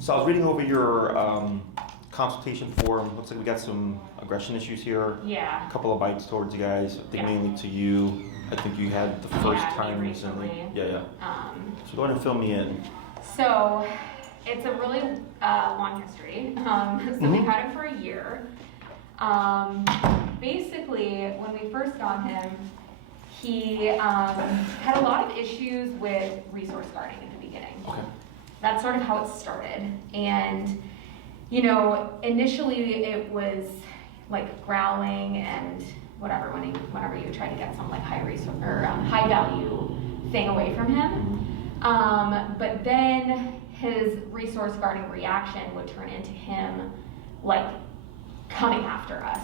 So I was reading over your consultation form. Looks like we got some aggression issues here. Yeah. A couple of bites towards you guys. I think mainly to you. I think you had the first time recently. Yeah. So go ahead and fill me in. So it's a really long history. So we've had him for a year. Basically, when we first got him, he had a lot of issues with resource guarding in the beginning. Okay. That's sort of how it started. And, you know, initially it was like growling and whatever whenever you try to get some like high resource or high value thing away from him. But then his resource guarding reaction would turn into him like coming after us,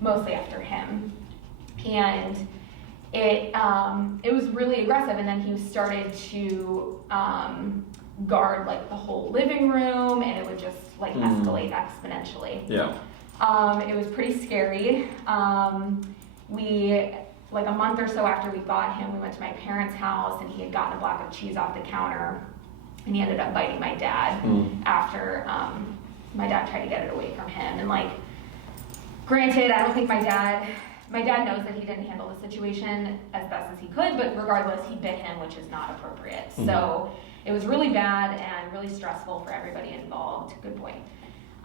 mostly after him. And it was really aggressive, and then he started to guard like the whole living room, and it would just like escalate exponentially. Yeah. It was pretty scary. We, like a month or so after we got him, we went to my parents' house, and he had gotten a block of cheese off the counter, and he ended up biting my dad after my dad tried to get it away from him. And like, granted, I don't think my dad knows that he didn't handle the situation as best as he could, but regardless, he bit him, which is not appropriate. So it was really bad and really stressful for everybody involved. Good point.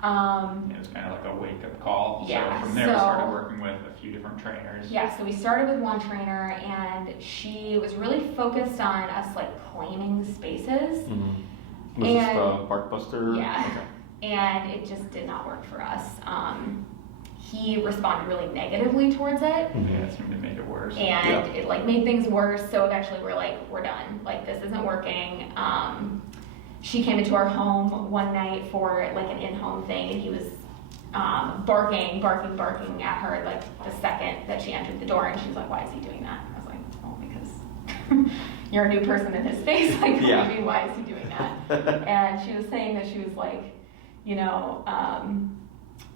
It was kind of like a wake-up call. Yeah, so from there we started working with a few different trainers. Yeah, so we started with one trainer, and she was really focused on us like claiming spaces. Was this the Bark Buster? Yeah. Okay. And it just did not work for us. He responded really negatively towards it. Yeah, it seemed to make it worse. And it like made things worse, so eventually we're like, we're done. Like, this isn't working. She came into our home one night for like an in-home thing, and he was barking at her like the second that she entered the door, and she was like, why is he doing that? And I was like, oh, because you're a new person in his space. Like, what do you mean, why is he doing that? And she was saying that she was like, you know,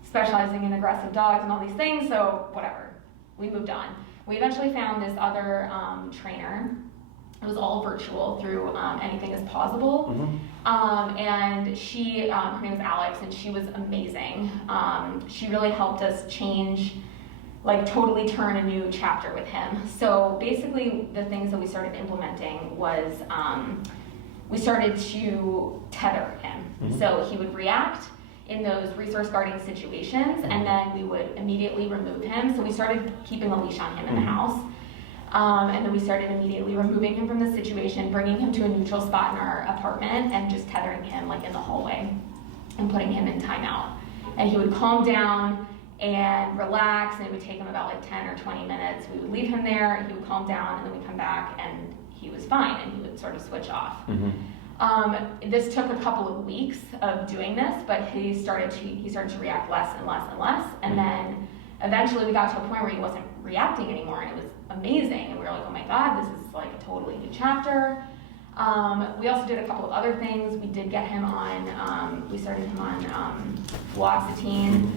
specializing in aggressive dogs and all these things, so whatever. We moved on. We eventually found this other trainer. It was all virtual through Anything Is Possible. And she, her name was Alex, and she was amazing. She really helped us change, like totally turn a new chapter with him. So basically the things that we started implementing was we started to tether him. So he would react in those resource guarding situations, and then we would immediately remove him. So we started keeping a leash on him in the house. And then we started immediately removing him from the situation, bringing him to a neutral spot in our apartment, and just tethering him like in the hallway and putting him in timeout. And he would calm down and relax, and it would take him about like 10 or 20 minutes. We would leave him there, and he would calm down, and then we'd come back, and he was fine, and he would sort of switch off. This took a couple of weeks of doing this, but he started to react less and less and less, and then eventually we got to a point where he wasn't reacting anymore, and it was amazing, and we were like, oh my god, this is like a totally new chapter. We also did a couple of other things. We did get him on, we started him on fluoxetine,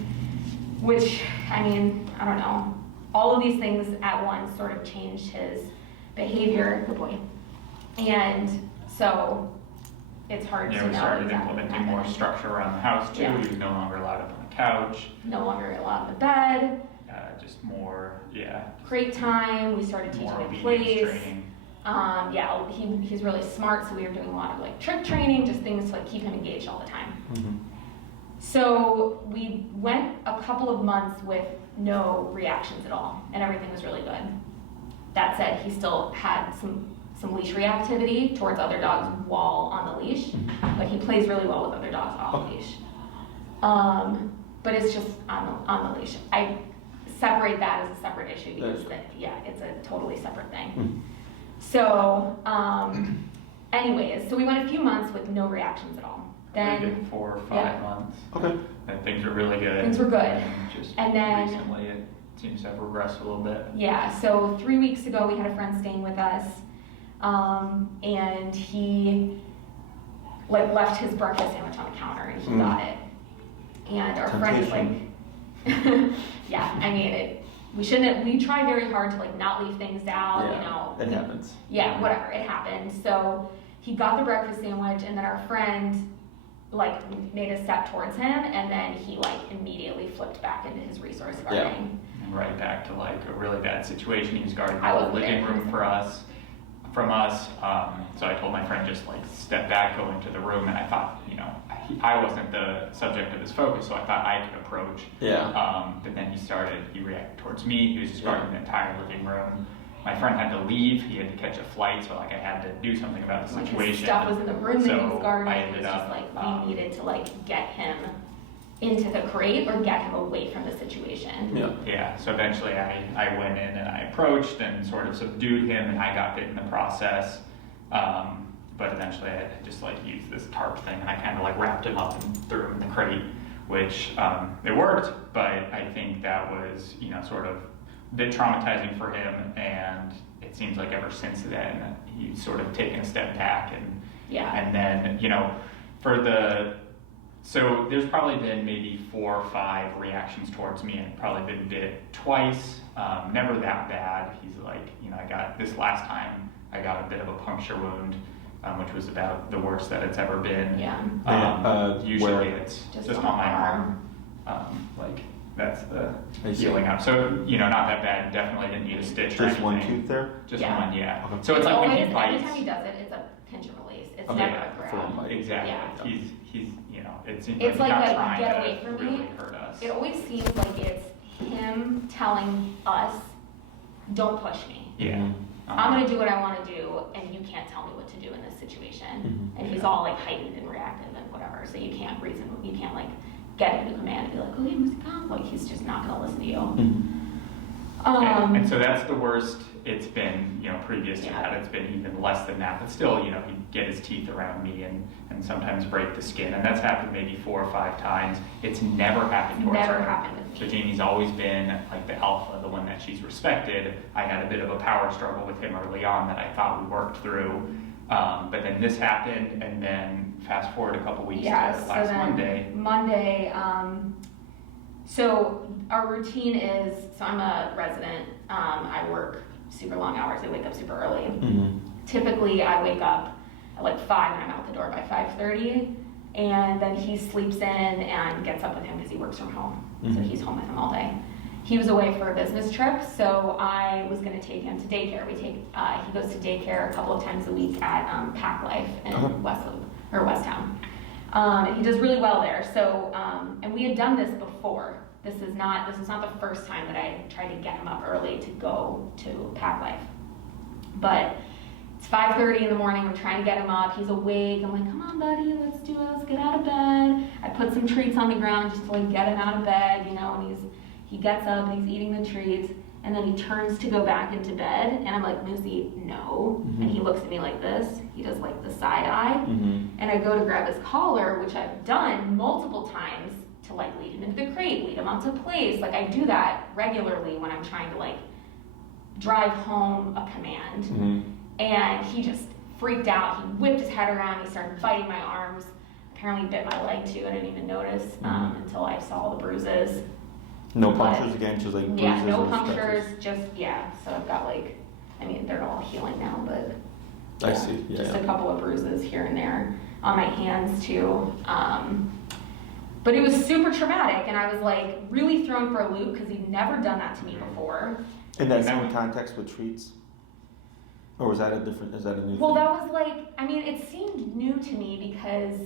which, I mean, I don't know, all of these things at once sort of changed his behavior. Good boy. And so it's hard to know. We started implementing more structure around the house too. He was no longer allowed up on the couch. No longer allowed in the bed. Just more, Crate time. We started teaching him plays. He's really smart, so we were doing a lot of like trick training, just things to like keep him engaged all the time. So we went a couple of months with no reactions at all, and everything was really good. That said, he still had some leash reactivity towards other dogs while on the leash, but he plays really well with other dogs off leash. But it's just on the leash. I separate that as a separate issue because it's a totally separate thing. So, anyways, so we went a few months with no reactions at all. Then we did 4 or 5 months. Okay. And things were really good. Things were good. And then recently it seems to have regressed a little bit. Yeah, so 3 weeks ago we had a friend staying with us, and he like left his breakfast sandwich on the counter, and he got it. And our friend was like, yeah, I mean, we tried very hard to like not leave things out, you know. It happens. Yeah, whatever, it happened. So he got the breakfast sandwich, and then our friend like made a step towards him, and then he like immediately flipped back into his resource guarding. And right back to like a really bad situation. He was guarding the I whole wasn't living there. room from us. So I told my friend just like step back, go into the room, and I thought, you know, I wasn't the subject of his focus, so I thought I could approach. Yeah. But then he reacted towards me. He was just guarding the entire living room. My friend had to leave. He had to catch a flight, so like I had to do something about the Like situation. his stuff was in the room that he was So guarding. I It ended was just up, like we needed to like get him into the crate or get him away from the situation. Yeah. Yeah, so eventually I went in and I approached and sort of subdued him, and I got bit in the process. But eventually I just like used this tarp thing, and I kind of like wrapped him up and threw him in the crate, which it worked, but I think that was, you know, sort of a bit traumatizing for him, and it seems like ever since then he's sort of taken a step back, and then, you know, so there's probably been maybe 4 or 5 reactions towards me, and probably been bit twice, never that bad. He's like, you know, this last time I got a bit of a puncture wound, which was about the worst that it's ever been. Yeah. Usually where? it's just on on my arm. Like that's the I see. healing up. So, you know, not that bad. Definitely didn't need a stitch or Just one anything. tooth there? Just Yeah. one, yeah. Okay. So it's like when he always, bites. every time he does it, it's a pinch and release. It's Okay. never Yeah, a full grab. bite. Exactly. Yeah. He's you know, it seems It's like like he's a not trying get to away from really me. hurt us. It always seems like it's him telling us, don't push me. Yeah. Mhm. I'm gonna do what I wanna do, and you can't tell me what to do in this situation. Mhm. And he's Yeah. all like heightened and reactive and whatever, so you can't like get him to command and be like, okay, music on. Like he's just not gonna listen to you. Mhm. And so that's the worst it's been, you know, previous to Yeah. that. It's been even less than that, but still, you know, he'd get his teeth around me and sometimes break the skin. And that's happened maybe 4 or 5 times. It's never happened towards Never her. happened with So me. Jamie's always been like the alpha, the one that she's respected. I had a bit of a power struggle with him early on that I thought we worked through. But then this happened, and then fast forward a couple weeks to last Monday. So our routine is, so I'm a resident, I work super long hours, I wake up super early. Mhm. Typically I wake up at like 5 and I'm out the door by 5:30, and then he sleeps in and gets up with him because he works from home. So Mhm. he's home with him all day. He was away for a business trip, so I was gonna take him to daycare. He goes to daycare a couple of times a week at Pack Life in Uh-huh. Westtown. And he does really well there. So, and we had done this before. This is not the first time that I tried to get him up early to go to Pack Life. But it's 5:30 in the morning, I'm trying to get him up, he's awake, I'm like, come on buddy, let's do it, let's get out of bed. I put some treats on the ground just to like get him out of bed, you know, and he gets up and he's eating the treats, and then he turns to go back into bed, and I'm like, Moosey, no. Mhm. And he looks at me like this, he does like the side eye, Mhm. and I go to grab his collar, which I've done multiple times to like lead him into the crate, lead him onto place. Like I do that regularly when I'm trying to like drive home a command. Mhm. And he just freaked out. He whipped his head around, he started biting my arms. Apparently bit my leg too, I didn't even notice until I saw the bruises. No But- punctures again, just like bruises Yeah, no or punctures, scratches? just, yeah. So I've got like, I mean, they're all healing now, but I see, yeah. just a couple of bruises here and there on my hands too. But it was super traumatic, and I was like really thrown for a loop because he'd never done that to me before. In that same context with treats? Or was that a different, is that a new Well, thing? that was like, I mean, it seemed new to me because,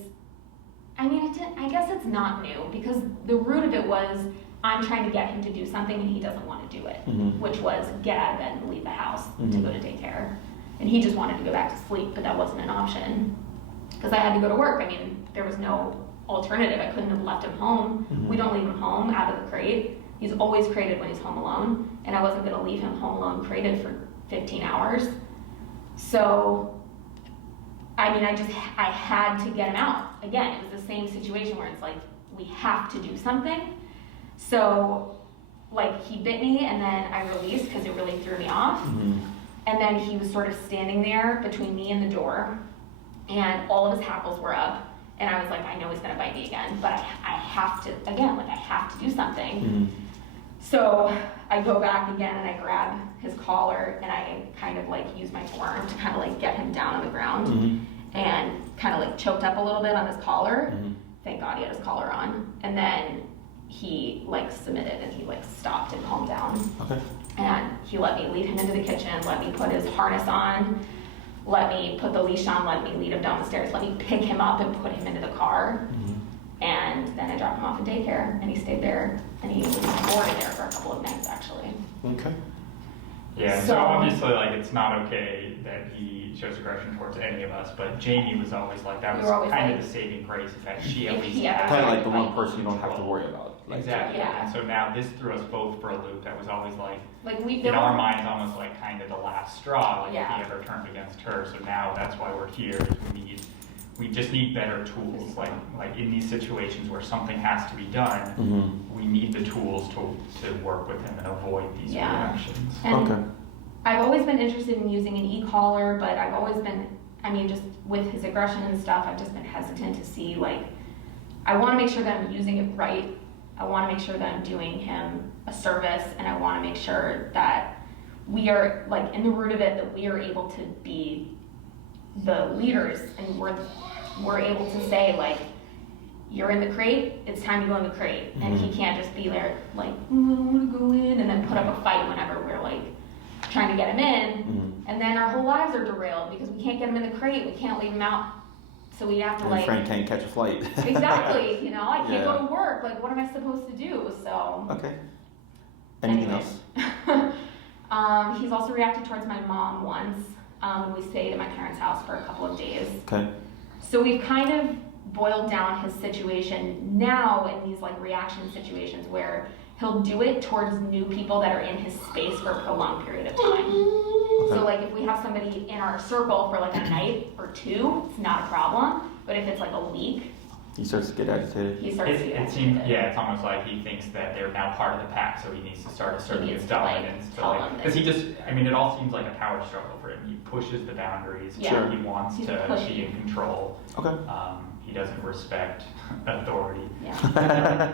I mean, I guess it's not new because the root of it was I'm trying to get him to do something and he doesn't want to do it, Mhm. which was get out of bed and leave the house to Mhm. go to daycare. And he just wanted to go back to sleep, but that wasn't an option because I had to go to work. I mean, there was no alternative. I couldn't have left him home. Mhm. We don't leave him home out of the crate. He's always crated when he's home alone, and I wasn't going to leave him home alone crated for 15 hours. So, I mean, I had to get him out. Again, it was the same situation where it's like, we have to do something. So, like, he bit me and then I released because it really threw me off. Mhm. And then he was sort of standing there between me and the door, and all of his hackles were up. And I was like, I know he's gonna bite me again, but I have to, again, like I have to do something. Mhm. So I go back again and I grab his collar and I kind of like use my forearm to kind of like get him down on the ground Mhm. and kind of like choked up a little bit on his collar. Mhm. Thank God he had his collar on. And then he like submitted and he like stopped and calmed down. Okay. And he let me lead him into the kitchen, let me put his harness on, let me put the leash on, let me lead him down the stairs, let me pick him up and put him into the car. Mhm. And then I dropped him off at daycare and he stayed there and he was boarded there for a couple of nights actually. Okay. Yeah, so So- obviously, like, it's not okay that he shows aggression towards any of us, but Jamie was always like, that We was were always kind like- of the saving grace, is that she at If least he ever had. Kind of like the Like, one person you don't have to worry about. Like, Exactly, Yeah. and so now this threw us both for a loop, that was always like, Like we in our minds, almost like kind of the last straw, like, Yeah. if he ever turned against her, so now that's why we're here, we just need better tools, like in these situations where something has to be done, Mhm. we need the tools to work with him and avoid these Yeah. reactions. And Okay. I've always been interested in using an e-collar, but I've always been, I mean, just with his aggression and stuff, I've just been hesitant to see, like, I want to make sure that I'm using it right. I want to make sure that I'm doing him a service, and I want to make sure that we are, like, in the root of it, that we are able to be the leaders, and we're able to say, like, you're in the crate, it's time to go in the crate. And he can't just be there, like, I don't want to go in, and then put up a fight whenever we're, like, trying to get him in. Mhm. And then our whole lives are derailed because we can't get him in the crate, we can't leave him out. So we have to, And like, Frank can't catch a flight. exactly, you know, I can't go Yeah. to work, like, what am I supposed to do? So, Okay. Anything anyway. else? He's also reacted towards my mom once. We stayed at my parents' house for a couple of days. Okay. So we've kind of boiled down his situation now in these like reaction situations where he'll do it towards new people that are in his space for a prolonged period of time. Okay. So like if we have somebody in our circle for like a night or two, it's not a problem. But if it's like a week, He starts to get agitated. he starts to get It seems, agitated. yeah, it's almost like he thinks that they're now part of the pack, so he needs to start asserting needs his to, like, dominance. tell them Because he just, I mean, it all seems like a power struggle for him. He pushes the boundaries. Yeah. He wants He's to pushing. be in control. Okay. He doesn't respect authority. Yeah.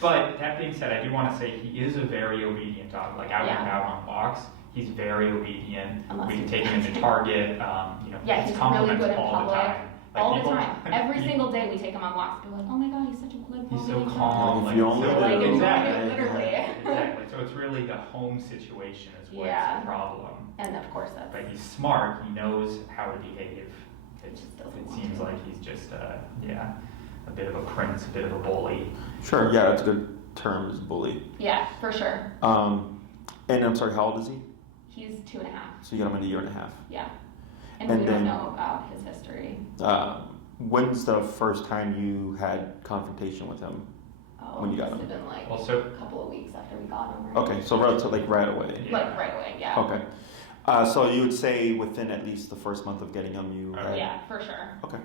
But that being said, I do want to say he is a very obedient dog. Like out and Yeah. about on walks, he's very obedient. Unless We can he's- take him into Target. Yeah, It's he's really compliments good in all the public. time. Like, All the people- time. Every single day we take him on walks. We're like, oh my god, he's such a good He's so obedient dog." calm. If you only so, knew. Like, if you exactly. knew, literally. Exactly. So it's really the home situation is what's Yeah. the problem. And of course that's But he's smart. He knows how to behave. Just doesn't It want seems to. like he's just a bit of a prince, a bit of a bully. Sure. Yeah, that's a good term. Is bully. Yeah, for sure. And I'm sorry. How old is he? He's 2.5. So you got him in a year and a half. Yeah. And, And we then- don't know about his history. When's the first time you had confrontation with him? Oh, When you got must him. have been like Well, so a couple of weeks after we got him. Right? Okay, so relatively like right away. Yeah. Like right away, yeah. Okay. So you would say within at least the first month of getting him, you had, Yeah, for sure. Okay.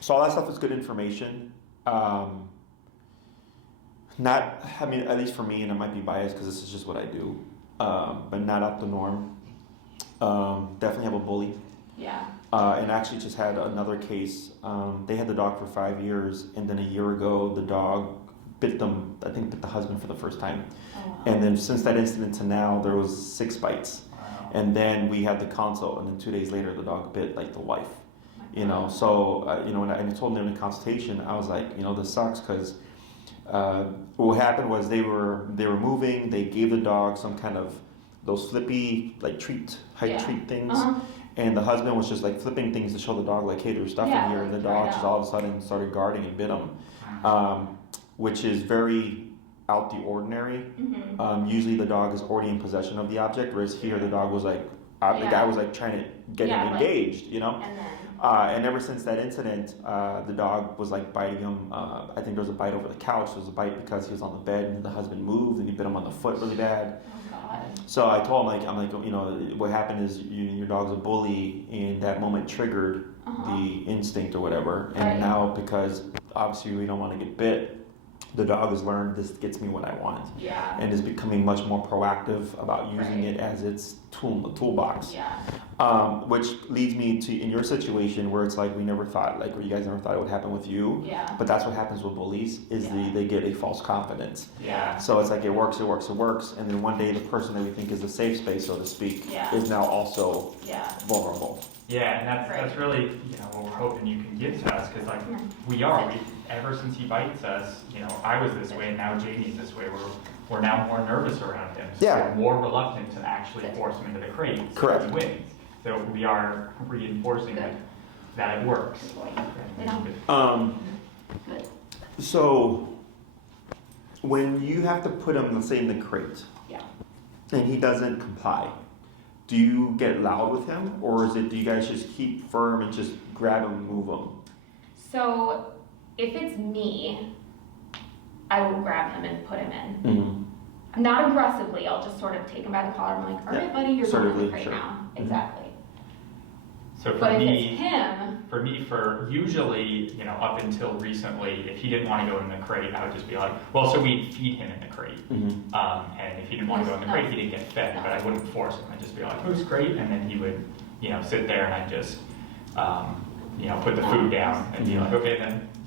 So all that stuff is good information. Not, I mean, at least for me, and I might be biased because this is just what I do, but not up the norm. Definitely have a bully. Yeah. And actually just had another case. They had the dog for 5 years, and then a year ago, the dog bit them, I think bit the husband for the first time. Oh, wow. And then since that incident to now, there was 6 bites. wow. And then we had the consult, and then 2 days later, the dog bit like the wife. My You know, God. so and I told them in the consultation, I was like, this sucks because what happened was they were moving. They gave the dog some kind of those flippy like height Yeah. treat things, Uh-huh. and the husband was just like flipping things to show the dog like, hey, there's stuff Yeah, in here, and the like, try dog it just out. all of a sudden started guarding and bit him, which is very out the ordinary. Mhm. Usually the dog is already in possession of the object, whereas here the dog was like, the Yeah. guy was like trying to get Yeah, him like- engaged, And then. and ever since that incident, the dog was like biting him. I think there was a bite over the couch. There was a bite because he was on the bed and the husband moved and he bit him on the foot really bad. Oh God. So I told him, what happened is your dog's a bully, and that moment triggered Uh-huh. the instinct or whatever. And Right. now because obviously we don't want to get bit, the dog has learned this gets me what I want, Yeah. and is becoming much more proactive about using Right. it as its toolbox. Yeah. Which leads me to in your situation where it's like we never thought, like where you guys never thought it would happen with you, Yeah. but that's what happens with bullies is Yeah. they get a false confidence. Yeah. So it's like it works, and then one day the person that we think is a safe space, so to speak, Yeah. is now also Yeah. vulnerable. Yeah, and that's Right. that's really what we're hoping you can give to us, because like Yeah. ever since he bites us, I was this way and now Jamie's this way. We're now more nervous around him, so Yeah. we're more reluctant to actually force him into the crate. So Correct. he wins. So we are reinforcing Good. that it works. Good boy. Yeah. Good. So when you have to put him, let's say, in the crate, Yeah. and he doesn't comply, do you get loud with him, or do you guys just keep firm and just grab him and move him? So if it's me, I will grab him and put him in. Not aggressively, I'll just sort of take him by the collar and I'm like, all right, buddy, you're going in the Assertively, crate sure. now. Exactly. So for But if me, it's him, for usually, up until recently, if he didn't want to go in the crate, I would just be like, well, so we'd feed him in the crate. And if he didn't want to go in the crate, he didn't get fed, but I wouldn't force him. I'd just be like, oh, it's great. And then he would, sit there and I'd just, put the food down and be like, okay,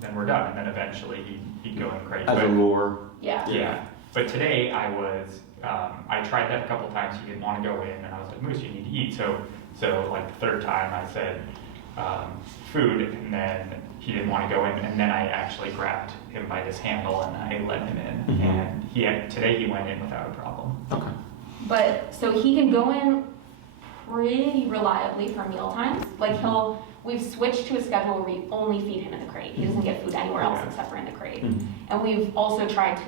then we're done. And then eventually he'd go in the crate. As a lure. yeah. Yeah. But today I tried that a couple times. He didn't want to go in and I was like, Moose, you need to eat. So like the third time I said food, and then he didn't want to go in, and then I actually grabbed him by this handle and I let him in, and today he went in without a problem. Okay. But so he can go in pretty reliably for meal times. Like we've switched to a schedule where we only feed him in the crate. He doesn't get food anywhere else except for in the crate. And we've also tried to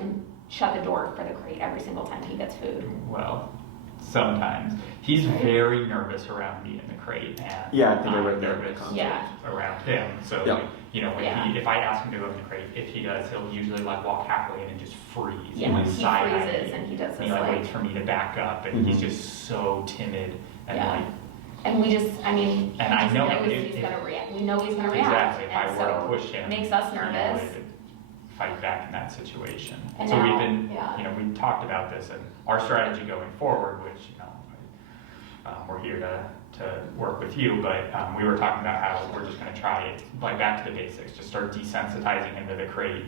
shut the door for the crate every single time he gets food. Well, sometimes he's very nervous around me in the crate, and Yeah, I think I I'm read that. nervous Yeah. around him. So when if I ask him to go in the crate, if he does, he'll usually like walk halfway in and just freeze. Yeah, and, like, he side-eye freezes me. and he does He this like like, waits for me to back up, and he's just so timid and Yeah. like. and we just, I mean, And I know he's gonna react. We know he's gonna react. Exactly. If I And were to so push him, it makes us it nervous. would fight back in that situation. And So now, we've been, yeah. we talked about this, and our strategy going forward, which we're here to work with you, but we were talking about how we're just going to try it, like back to the basics, just start desensitizing him to the crate,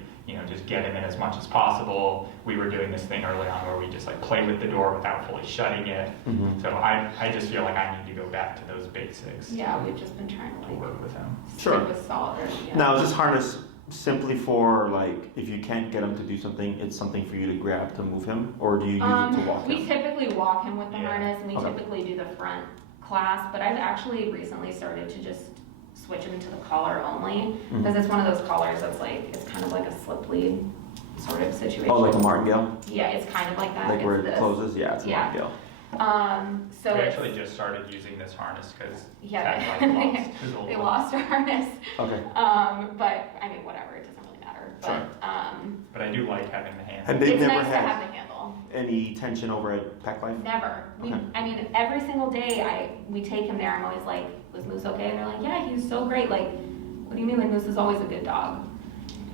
just get him in as much as possible. We were doing this thing early on where we just like play with the door without fully shutting it. So I just feel like I need to go back to those basics. Yeah, we've just been trying to To work with him. Sure. stick with solid. Yeah. Now, is this harness simply for, like, if you can't get him to do something, it's something for you to grab to move him, or do you use it to walk We him? typically walk him with the Yeah. harness, and we Okay. typically do the front clasp, but I've actually recently started to just switch him to the collar only, because it's one of those collars that's like, it's kind of like a slip lead sort of situation. Oh, like a martingale? Yeah, it's kind of like that. Like It's where it this. closes? Yeah, it's a Yeah. martingale. So We it's- actually just started using this harness because Yeah, lost his old they one. lost our harness. Okay. But I mean, whatever, it doesn't really matter. Sure. But But I do like having the hand. And they've it's never nice to had have the handle. any tension over at Pack Life? Never. Okay. I mean, every single day we take him there. I'm always like, was Moose okay? And they're like, yeah, he's so great. Like, what do you mean? Like, Moose is always a good dog.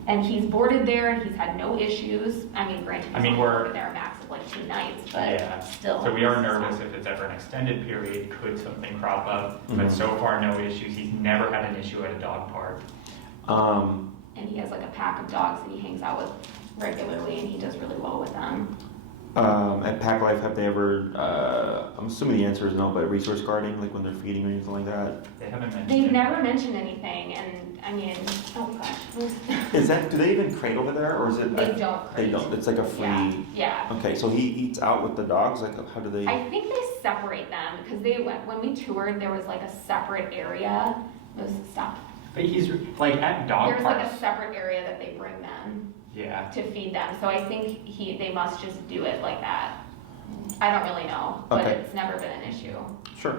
And he's boarded there and he's had no issues. I mean, granted, he's only we're- boarded there a max of like 2 nights, but Yeah. still. So we are nervous if it's ever an extended period, could something crop up, but so far no issues. He's never had an issue at a dog park. And he has like a pack of dogs that he hangs out with regularly, and he does really well with them. At Pack Life, have they ever, I'm assuming the answer is no, but resource guarding, like when they're feeding or anything like that? They haven't mentioned. They've it. never mentioned anything, and I mean, oh gosh. Is that, do they even crate over there, or is it? They don't They crate. don't, it's like a free, Yeah. okay, so he eats out with the dogs, like how do they? I think they separate them because when we toured, there was like a separate area. Those stuff. But he's like at dog There's like parks. a separate area that they bring them Yeah. to feed them. So I think they must just do it like that. I don't really know, but Okay. it's never been an issue. Sure,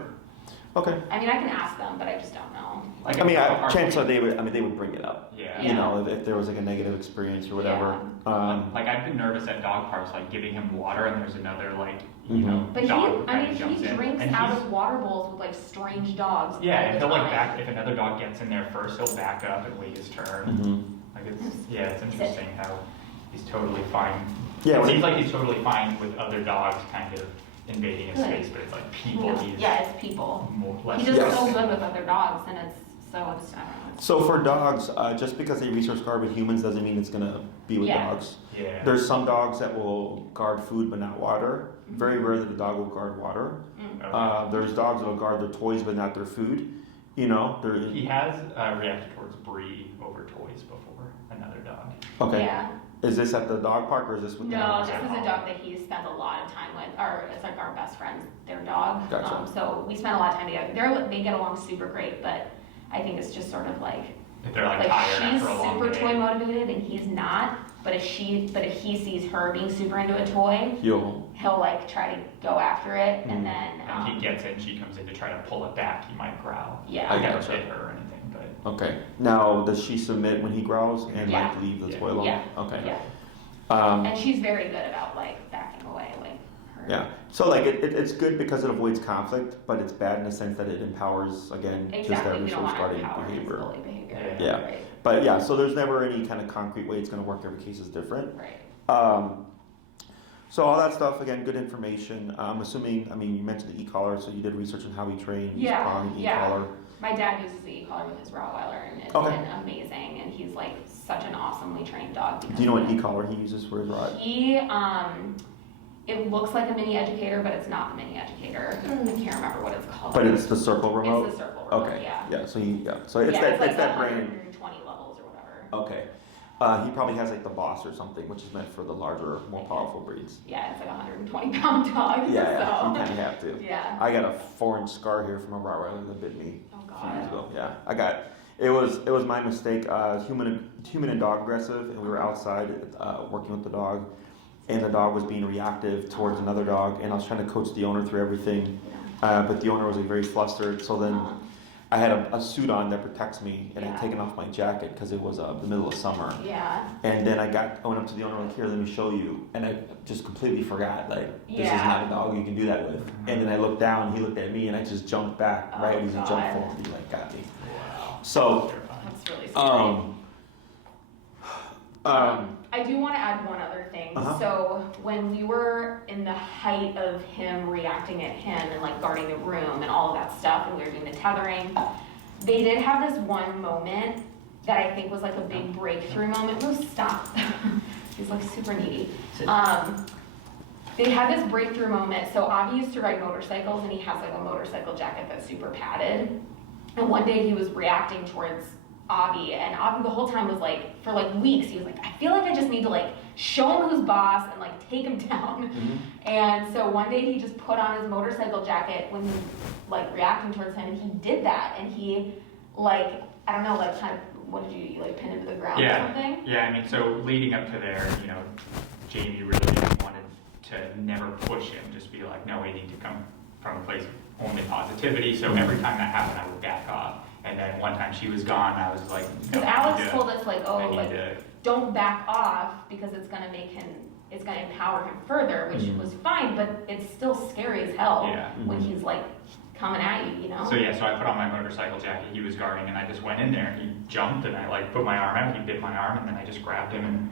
okay. I mean, I can ask them, but I just don't know. Like I mean, at dog parks, chances are they would bring it up, Yeah. you know, if there was like a negative experience or whatever. Like I've been nervous at dog parks, like giving him water, and there's another like But dog I mean, that jumps he in, drinks and out he's- of water bowls with like strange dogs. Yeah, all and the he'll like time. back if another dog gets in there first, he'll back up and wait his turn. Like it's interesting how he's totally fine. Yeah, It when seems he- like he's totally fine with other dogs kind of invading his Good. space, but it's like people he's Yeah, it's people. more less. He does Yes. so good with other dogs, and it's I don't know. So for dogs, just because they resource guard with humans doesn't mean it's gonna be with Yeah. dogs. Yeah. There's some dogs that will guard food but not water. Very rare that the dog will guard water. Okay. There's dogs that will guard their toys but not their food. You know, He has reacted towards Bree over toys before, another dog. Okay. Yeah. Is this at the dog park or is this with the No, animals? this is a dog that he spends a lot of time with. It's like our best friend's their dog. Gotcha. So we spend a lot of time together. They get along super great, but I think it's just sort of like If they're like tired she's after a long super day. toy motivated and he's not. But if he sees her being super into a toy, he'll like try to go after it, and then If he gets it and she comes in to try to pull it back, he might growl. Yeah. I I never gotcha. hit her or anything, but Okay. Now, does she submit when he growls and Yeah. like leave the Yeah. toy alone? Yeah. Okay. Yeah. And she's very good about like backing away, like her. Yeah. So like it's good because it avoids conflict, but it's bad in the sense that it empowers again just that Exactly. We don't resource want to guarding empower his behavior. bully behavior. Yeah. Right. But yeah, so there's never any kind of concrete way it's going to work. Every case is different. Right. So all that stuff again, good information. I'm assuming. I mean, you mentioned the e-collar, so you did research on how he trained. Yeah, Prong, yeah. e-collar. My dad uses the e-collar with his Rottweiler, and it's Okay. been amazing. And he's like such an awesomely trained dog. Do you know what because e-collar he uses for his rod? He, it looks like a mini educator, but it's not a mini educator. I can't remember what it's called. But it's the circle remote. It's the circle remote. Okay. Yeah. So So it's Yeah, that it's like it's that the brand. 120 levels or whatever. Okay. He probably has like the Boss or something, which is meant for the larger, more powerful breeds. Yeah, it's like a 120-pound dog. Yeah, you So. kind of have to. Yeah. I got a 4-inch scar here from a Rottweiler that bit me Oh a few years God. ago. Yeah, it was my mistake. Human and dog aggressive, and we were outside working with the dog, and the dog was being reactive towards another dog, and I was trying to coach the owner through everything, but the owner was like very flustered. So then I had a suit on that protects me, and I'd taken off my jacket because it was the middle of summer. Yeah. And then I went up to the owner like, here, let me show you. And I just completely forgot, like, this is not a dog you can do that with. And then I looked down, he looked at me, and I just jumped back right as he jumped forward. He like got me. wow. So, That's really scary. I do want to add one other thing. So when we were in the height of him reacting at him and like guarding the room and all of that stuff, and we were doing the tethering, they did have this one moment that I think was like a big breakthrough moment. No, stop. He's like super needy. They had this breakthrough moment. So Avi used to ride motorcycles, and he has like a motorcycle jacket that's super padded. And one day he was reacting towards Avi, and Avi the whole time was like, for like weeks, he was like, I feel like I just need to like show him who's boss and like take him down. And so one day he just put on his motorcycle jacket when he was like reacting towards him, and he did that, and he like, I don't know, like kind of, what did you like pin him to the ground or something? Yeah, I mean, so leading up to there, you know, Jamie really wanted to never push him, just be like, no, we need to come from a place of only positivity. So every time that happened, I would back off. And then one time she was gone, I was like, Because Alex told us like, oh, like to, don't back off because it's gonna make him, it's gonna empower him further, which was fine, but it's still scary as hell when he's like coming at you, you know? So yeah, so I put on my motorcycle jacket, he was guarding, and I just went in there, he jumped, and I like put my arm out, he bit my arm, and then I just grabbed him and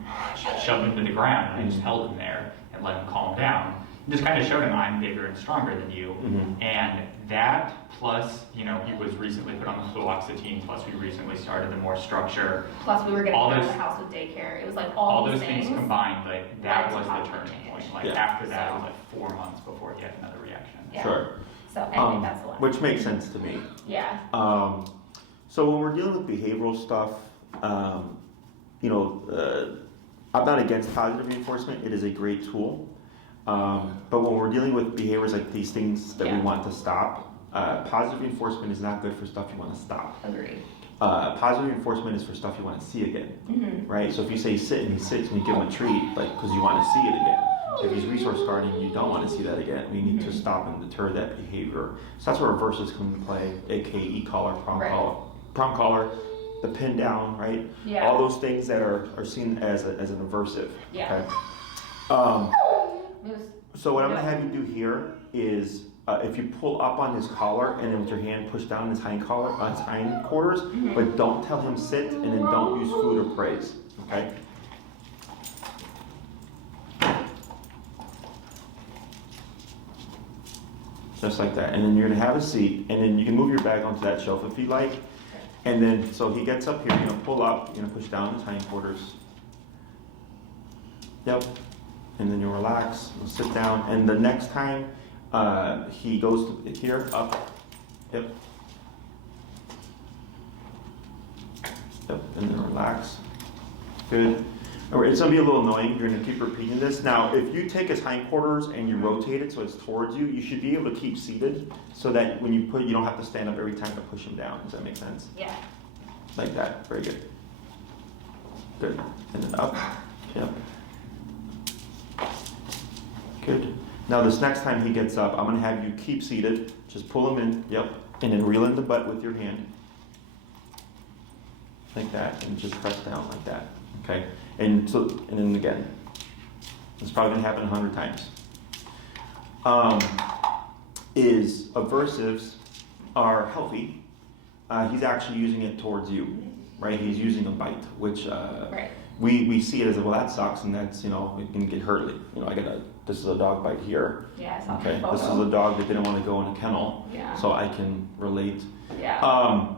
shoved him to the ground, and I just held him there and let him calm down. Just kind of showed him I'm bigger and stronger than you. And that plus, you know, he was recently put on the fluoxetine, plus we recently started the more structure. Plus we were getting all out of those- the house with daycare. It was like All all those these things combined, like that was the turning point. Like after that, it was like 4 months before he had another reaction. Yeah. Sure. So anyway, that's the one. Which makes sense to me. Yeah. So when we're dealing with behavioral stuff, you know, I'm not against positive reinforcement. It is a great tool. But when we're dealing with behaviors like these things that we want to stop, positive reinforcement is not good for stuff you want to stop. Agreed. Positive reinforcement is for stuff you want to see again, right? So if you say sit and he sits and you give him a treat, like because you want to see it again. If he's resource guarding, you don't want to see that again. We need to stop and deter that behavior. So that's where reverses come into play, aka e-collar, prong collar, the pin down, right? Yeah. All those things that are seen as an aversive. Yeah. Okay? Moose. So what I'm going to have you do here is, if you pull up on his collar and then with your hand push down his hind collar, his hind quarters, but don't tell him sit and then don't use food or praise. Okay? Just like that. And then you're going to have a seat, and then you can move your bag onto that shelf if you like. And then, so he gets up here, you're going to pull up, you're going to push down his hind quarters. Yep. And then you relax, you'll sit down, and the next time he goes to here, up, yep. Relax. Good. All right, it's gonna be a little annoying. You're gonna keep repeating this. Now, if you take his hindquarters and you rotate it so it's towards you, you should be able to keep seated so that when you don't have to stand up every time to push him down. Does that make sense? Yeah. Like that. Very good. Good. And then up. Yep. Good. Now this next time he gets up, I'm gonna have you keep seated. Just pull him in. Yep. And then reel in the butt with your hand. Like that. And just press down like that. Okay? And then again. It's probably gonna happen 100 times. Is aversives are healthy. He's actually using it towards you, right? He's using a bite, which Right. we see it as, well, that sucks, and that's, it can get hurt. This is a dog bite here. Yeah, I saw Okay, that photo. this is a dog that didn't want to go in a kennel, Yeah. so I can relate. Yeah.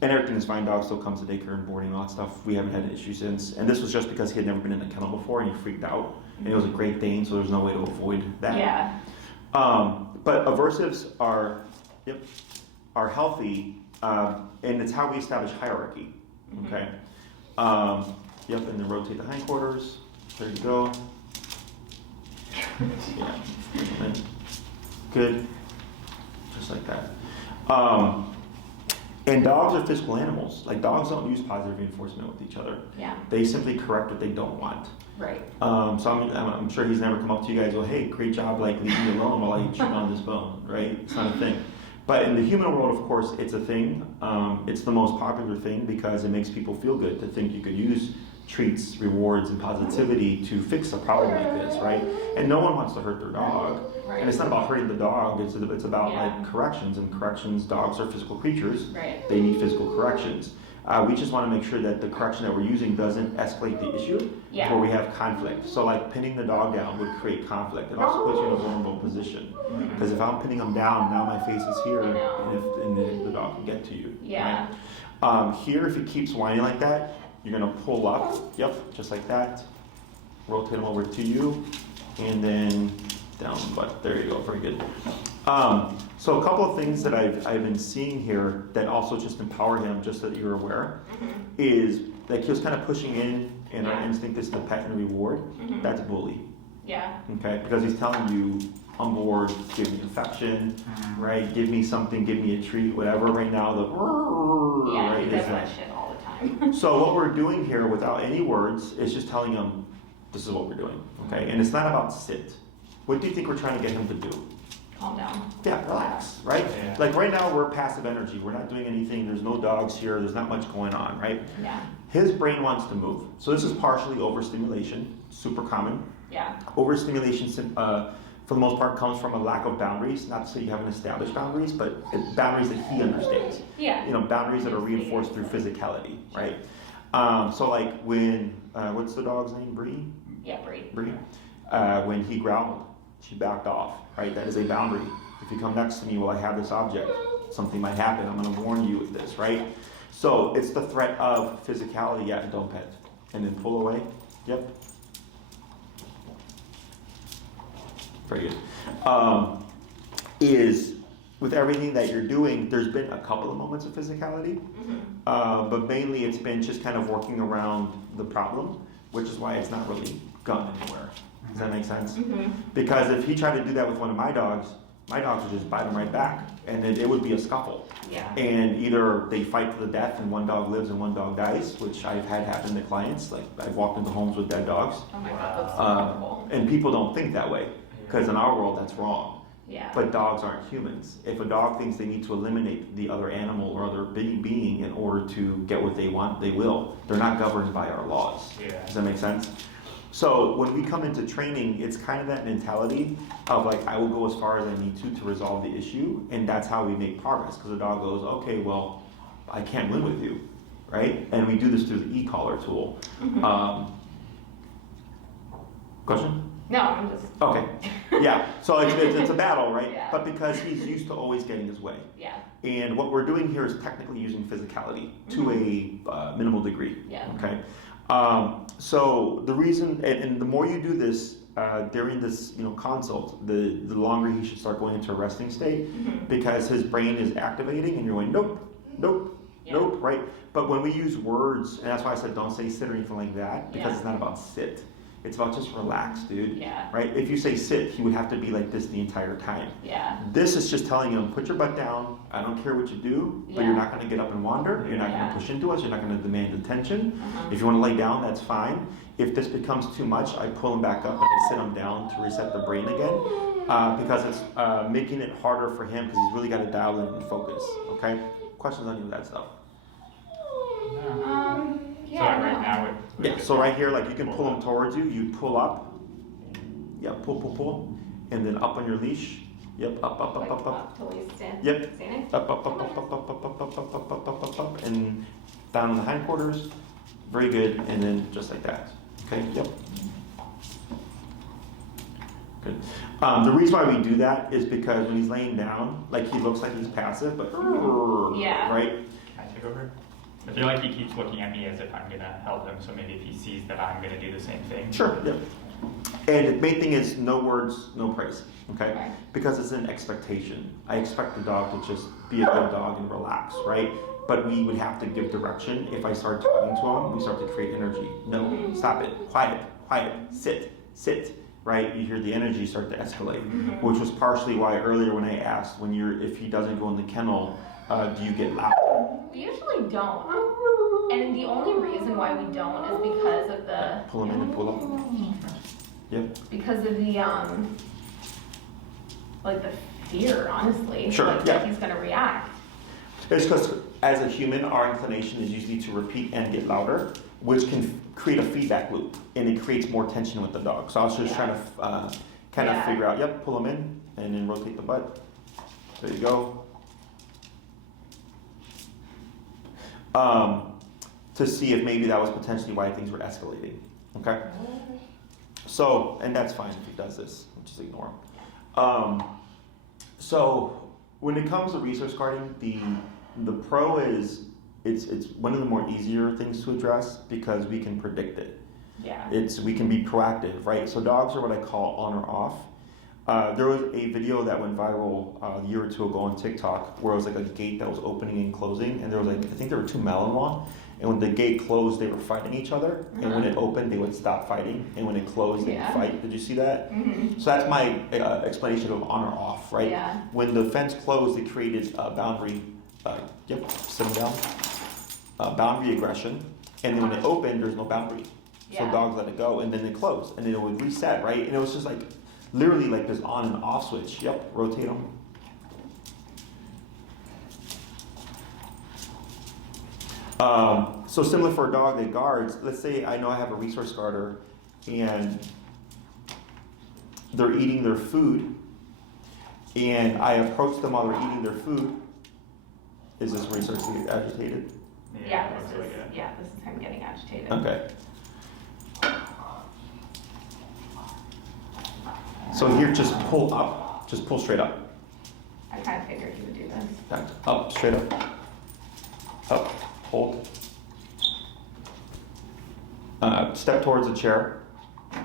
And everything is fine. Dog still comes to daycare and boarding and all that stuff. We haven't had an issue since. And this was just because he had never been in a kennel before and he freaked out. And it was a Great Dane, so there's no way to avoid that. Yeah. But aversives are healthy, and it's how we establish hierarchy. Okay. And then rotate the hindquarters. There you go. Yeah. Good. Just like that. And dogs are physical animals. Like, dogs don't use positive reinforcement with each other. Yeah. They simply correct what they don't want. Right. So I'm sure he's never come up to you guys, well, hey, great job, like, leave me alone while I chew on this bone, right? It's not a thing. But in the human world, of course, it's a thing. It's the most popular thing because it makes people feel good to think you could use treats, rewards, and positivity to fix a problem like this, right? And no one wants to hurt their dog. Right. And it's not about hurting the dog, it's about Yeah. like corrections, and corrections, dogs are physical creatures. Right. They need physical corrections. We just want to make sure that the correction that we're using doesn't escalate the issue Yeah. where we have conflict. So like pinning the dog down would create conflict. It also puts you in a vulnerable position. Because if I'm pinning him down, now my face is here, I know. and the dog can get to you. Yeah. Right? Here, if he keeps whining like that, you're going to pull up. Yep, just like that. Rotate him over to you, and then down the butt. There you go. Very good. So a couple of things that I've been seeing here that also just empower him, just so that you're aware, is like he was kind of pushing in, and our instinct is to pet and reward. That's bully. Yeah. Okay, because he's telling you, I'm bored, give me affection, right? Give me something, give me a treat, whatever. Right now, Yeah, right, he does is that shit all the time. So what we're doing here, without any words, is just telling him, this is what we're doing, okay? And it's not about sit. What do you think we're trying to get him to do? Calm down. Yeah, relax, right? Yeah. Like right now, we're passive energy. We're not doing anything. There's no dogs here. There's not much going on, right? Yeah. His brain wants to move. So this is partially overstimulation, super common. Yeah. Overstimulation, for the most part, comes from a lack of boundaries. Not to say you haven't established boundaries, but boundaries that he understands. Yeah. Boundaries that are reinforced through physicality, right? So like when, what's the dog's name? Bree? Yeah, Bree. Bree? When he growled, she backed off, right? That is a boundary. If you come next to me, well, I have this object. Something might happen. I'm going to warn you with this, right? So it's the threat of physicality. Yeah, don't pet. And then pull away. Yep. Very good. Is with everything that you're doing, there's been a couple of moments of physicality, but mainly it's been just kind of working around the problem, which is why it's not really gone anywhere. Does that make sense? Because if he tried to do that with one of my dogs would just bite him right back, and it would be a scuffle. Yeah. And either they fight to the death and one dog lives and one dog dies, which I've had happen to clients. Like, I've walked into homes with dead dogs. Oh my God, that's so horrible. And people don't think that way, because in our world that's wrong. Yeah. But dogs aren't humans. If a dog thinks they need to eliminate the other animal or other being in order to get what they want, they will. They're not governed by our laws. Yeah. Does that make sense? So when we come into training, it's kind of that mentality of like, I will go as far as I need to resolve the issue, and that's how we make progress. Because the dog goes, okay, well, I can't win with you, right? And we do this through the e-collar tool. Question? No, I'm just. Okay. Yeah. So it's a battle, right? Yeah. But because he's used to always getting his way. Yeah. And what we're doing here is technically using physicality to a minimal degree. Yeah. Okay. So the reason, and the more you do this during this, consult, the longer he should start going into a resting state, because his brain is activating, and you're going, nope, nope, Yeah. Nope, right? But when we use words, and that's why I said don't say sit or anything like that, because it's not about sit. It's about just relax, dude. Yeah. Right? If you say sit, he would have to be like this the entire time. Yeah. This is just telling him, put your butt down. I don't care what you do, but you're not going to get up and wander. You're not going to push into us. You're not going to demand attention. If you want to lay down, that's fine. If this becomes too much, I pull him back up and I sit him down to reset the brain again, because it's making it harder for him because he's really got to dial in and focus. Okay? Questions on any of that stuff? So right now, So right here, like you can pull him towards you. You pull up. Yeah, pull, and then up on your leash. Yep, up. Till we stand. Yep. Standing. Up, and down in the hindquarters. Very good, and then just like that. Okay. Yep. Good. The reason why we do that is because when he's laying down, like he looks like he's passive, but right. Can I take over? I feel like he keeps looking at me as if I'm gonna help him, so maybe if he sees that I'm gonna do the same thing. Sure. Yep. And the main thing is no words, no praise. Okay? Okay. Because it's an expectation. I expect the dog to just be a good dog and relax, right? But we would have to give direction. If I start talking to him, we start to create energy. No, stop it. Quiet, sit. Right? You hear the energy start to escalate, which was partially why earlier when I asked if he doesn't go in the kennel, do you get loud? We usually don't. And the only reason why we don't is because of the Pull him in and pull up. Yep. because of the like the fear, honestly. Sure, Like, yeah. that he's gonna react. It's because as a human, our inclination is usually to repeat and get louder, which can create a feedback loop, and it creates more tension with the dog. So I was just trying to kind of figure out, pull him in, and then rotate the butt. There you go. To see if maybe that was potentially why things were escalating. Okay? So, and that's fine if he does this, we'll just ignore him. So, when it comes to resource guarding, the pro is it's one of the more easier things to address because we can predict it. Yeah. We can be proactive, right? So dogs are what I call on or off. There was a video that went viral a year or two ago on TikTok where it was like a gate that was opening and closing, and there was I think there were two Malinois, and when the gate closed, they were fighting each other, and when it opened, they would stop fighting, and when it closed, they would fight. Did you see that? Mm-hmm. So that's my explanation of on or off, right? Yeah. When the fence closed, it created a boundary. Sit them down. Boundary aggression, and then when it opened, there's no boundary. So dogs let it go, and then it closed, and then it would reset, right? And it was just like literally like this on and off switch. Yep, rotate them. So similar for a dog that guards, let's say I know I have a resource guarder and they're eating their food and I approach them while they're eating their food. Is this resource agitated? Yeah, this is him getting agitated. Okay. So here, just pull up. Just pull straight up. I kind of figured he would do this. Back, up, straight up. Up, hold. Step towards the chair.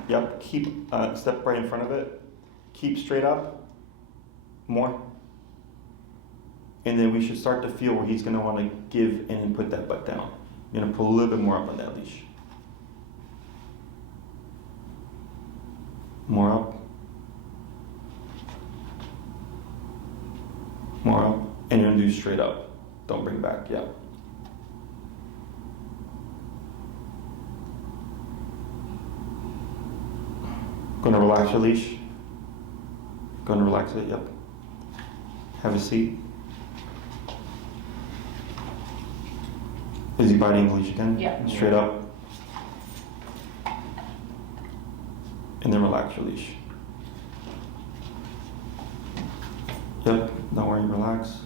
Yep, keep, step right in front of it. Keep straight up. More. And then we should start to feel where he's going to want to give and then put that butt down. You're going to pull a little bit more up on that leash. More up. More up. And you're going to do straight up. Don't bring back. Yeah. Going to relax your leash. Going to relax it. Yep. Have a seat. Is he biting the leash again? Yeah. Straight up. And then relax your leash. Yep, don't worry, relax.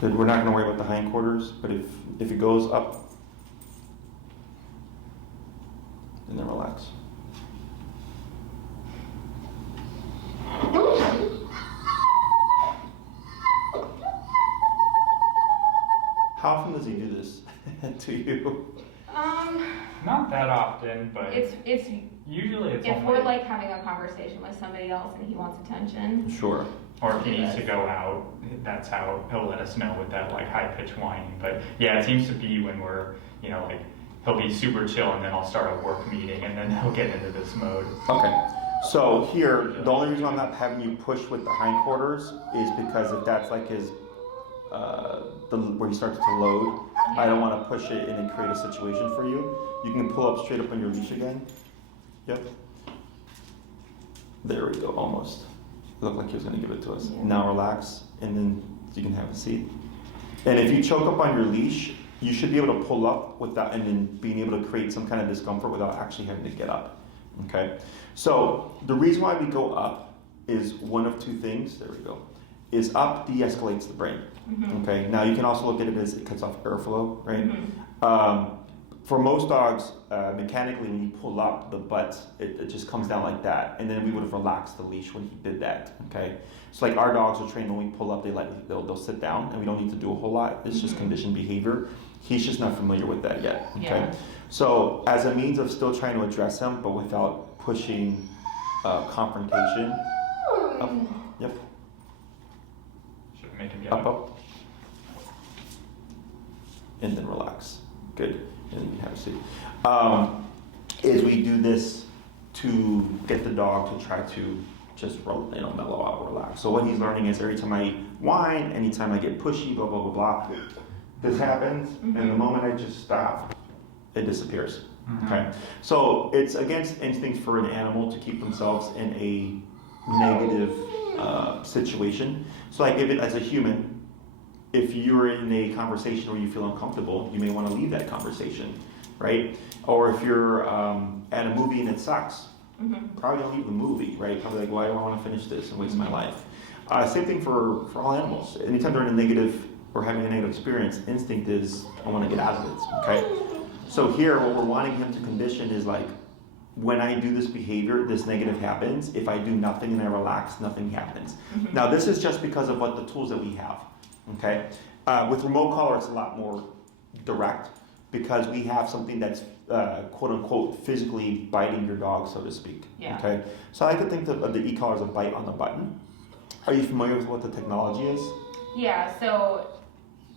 Good, we're not gonna worry about the hindquarters, but if it goes up, and then relax. How often does he do this to you? Not that often, but It's usually it's if only, we're like having a conversation with somebody else and he wants attention. Sure. Or if he needs to go out, that's how he'll let us know with that like high pitched whining. But yeah, it seems to be when we're, like he'll be super chill and then I'll start a work meeting and then he'll get into this mode. Okay. So here, the only reason I'm not having you push with the hindquarters is because if that's like his, where he starts to load, I don't want to push it and create a situation for you. You can pull up straight up on your leash again. Yep. There we go, almost. Looked like he was going to give it to us. Yeah. Now relax, and then you can have a seat. And if you choke up on your leash, you should be able to pull up without, and then being able to create some kind of discomfort without actually having to get up. Okay? So the reason why we go up is one of two things. There we go. Is up de-escalates the brain. Mm-hmm. Okay? Now you can also look at it as it cuts off airflow, right? Mm-hmm. For most dogs, mechanically, when you pull up the butt, it just comes down like that, and then we would have relaxed the leash when he did that. Okay, so like our dogs are trained when we pull up, they'll sit down, and we don't need to do a whole lot. It's just conditioned behavior. He's just not familiar with that yet. Okay, Yeah. so as a means of still trying to address him, but without pushing confrontation. Up. Yep. Should make him get Up. And then relax. Good. And then you have a seat. Is we do this to get the dog to try to just mellow out, relax. So what he's learning is every time I whine, anytime I get pushy, blah blah blah blah, this happens, and the moment I just stop, it disappears. Okay. So it's against instincts for an animal to keep themselves in a negative situation. So like as a human, if you're in a conversation where you feel uncomfortable, you may want to leave that conversation, right? Or if you're at a movie and it sucks, probably don't leave the movie, right? Probably like, why do I want to finish this and waste my life? Same thing for all animals. Anytime they're in a negative or having a negative experience, instinct is, I want to get out of it, okay? So here, what we're wanting him to condition is like, when I do this behavior, this negative happens. If I do nothing and I relax, nothing happens. Now, this is just because of what the tools that we have. Okay, with remote collar, it's a lot more direct because we have something that's quote unquote physically biting your dog, so to speak. Yeah. Okay, so I like to think of the e-collar as a bite on the button. Are you familiar with what the technology is? Yeah, so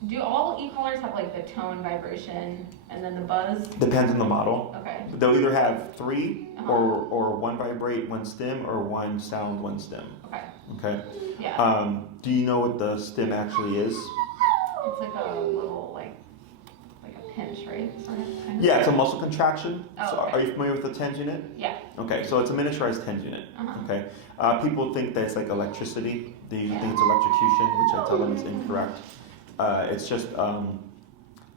do all e-collars have like the tone, vibration, and then the buzz? Depends on the model. Okay. They'll either have 3 Uh-huh. or one vibrate, one stim, or one sound, one stim. Okay. Okay. Yeah. Do you know what the stim actually is? It's like a little like a pinch, right? Sort of, kind of? Yeah, it's a muscle contraction. Oh, So okay. are you familiar with the TENS unit? Yeah. Okay, so it's a miniaturized TENS unit. Uh-huh. Okay, people think that it's like electricity. They Yeah. think it's electrocution, which I tell them is incorrect. It's just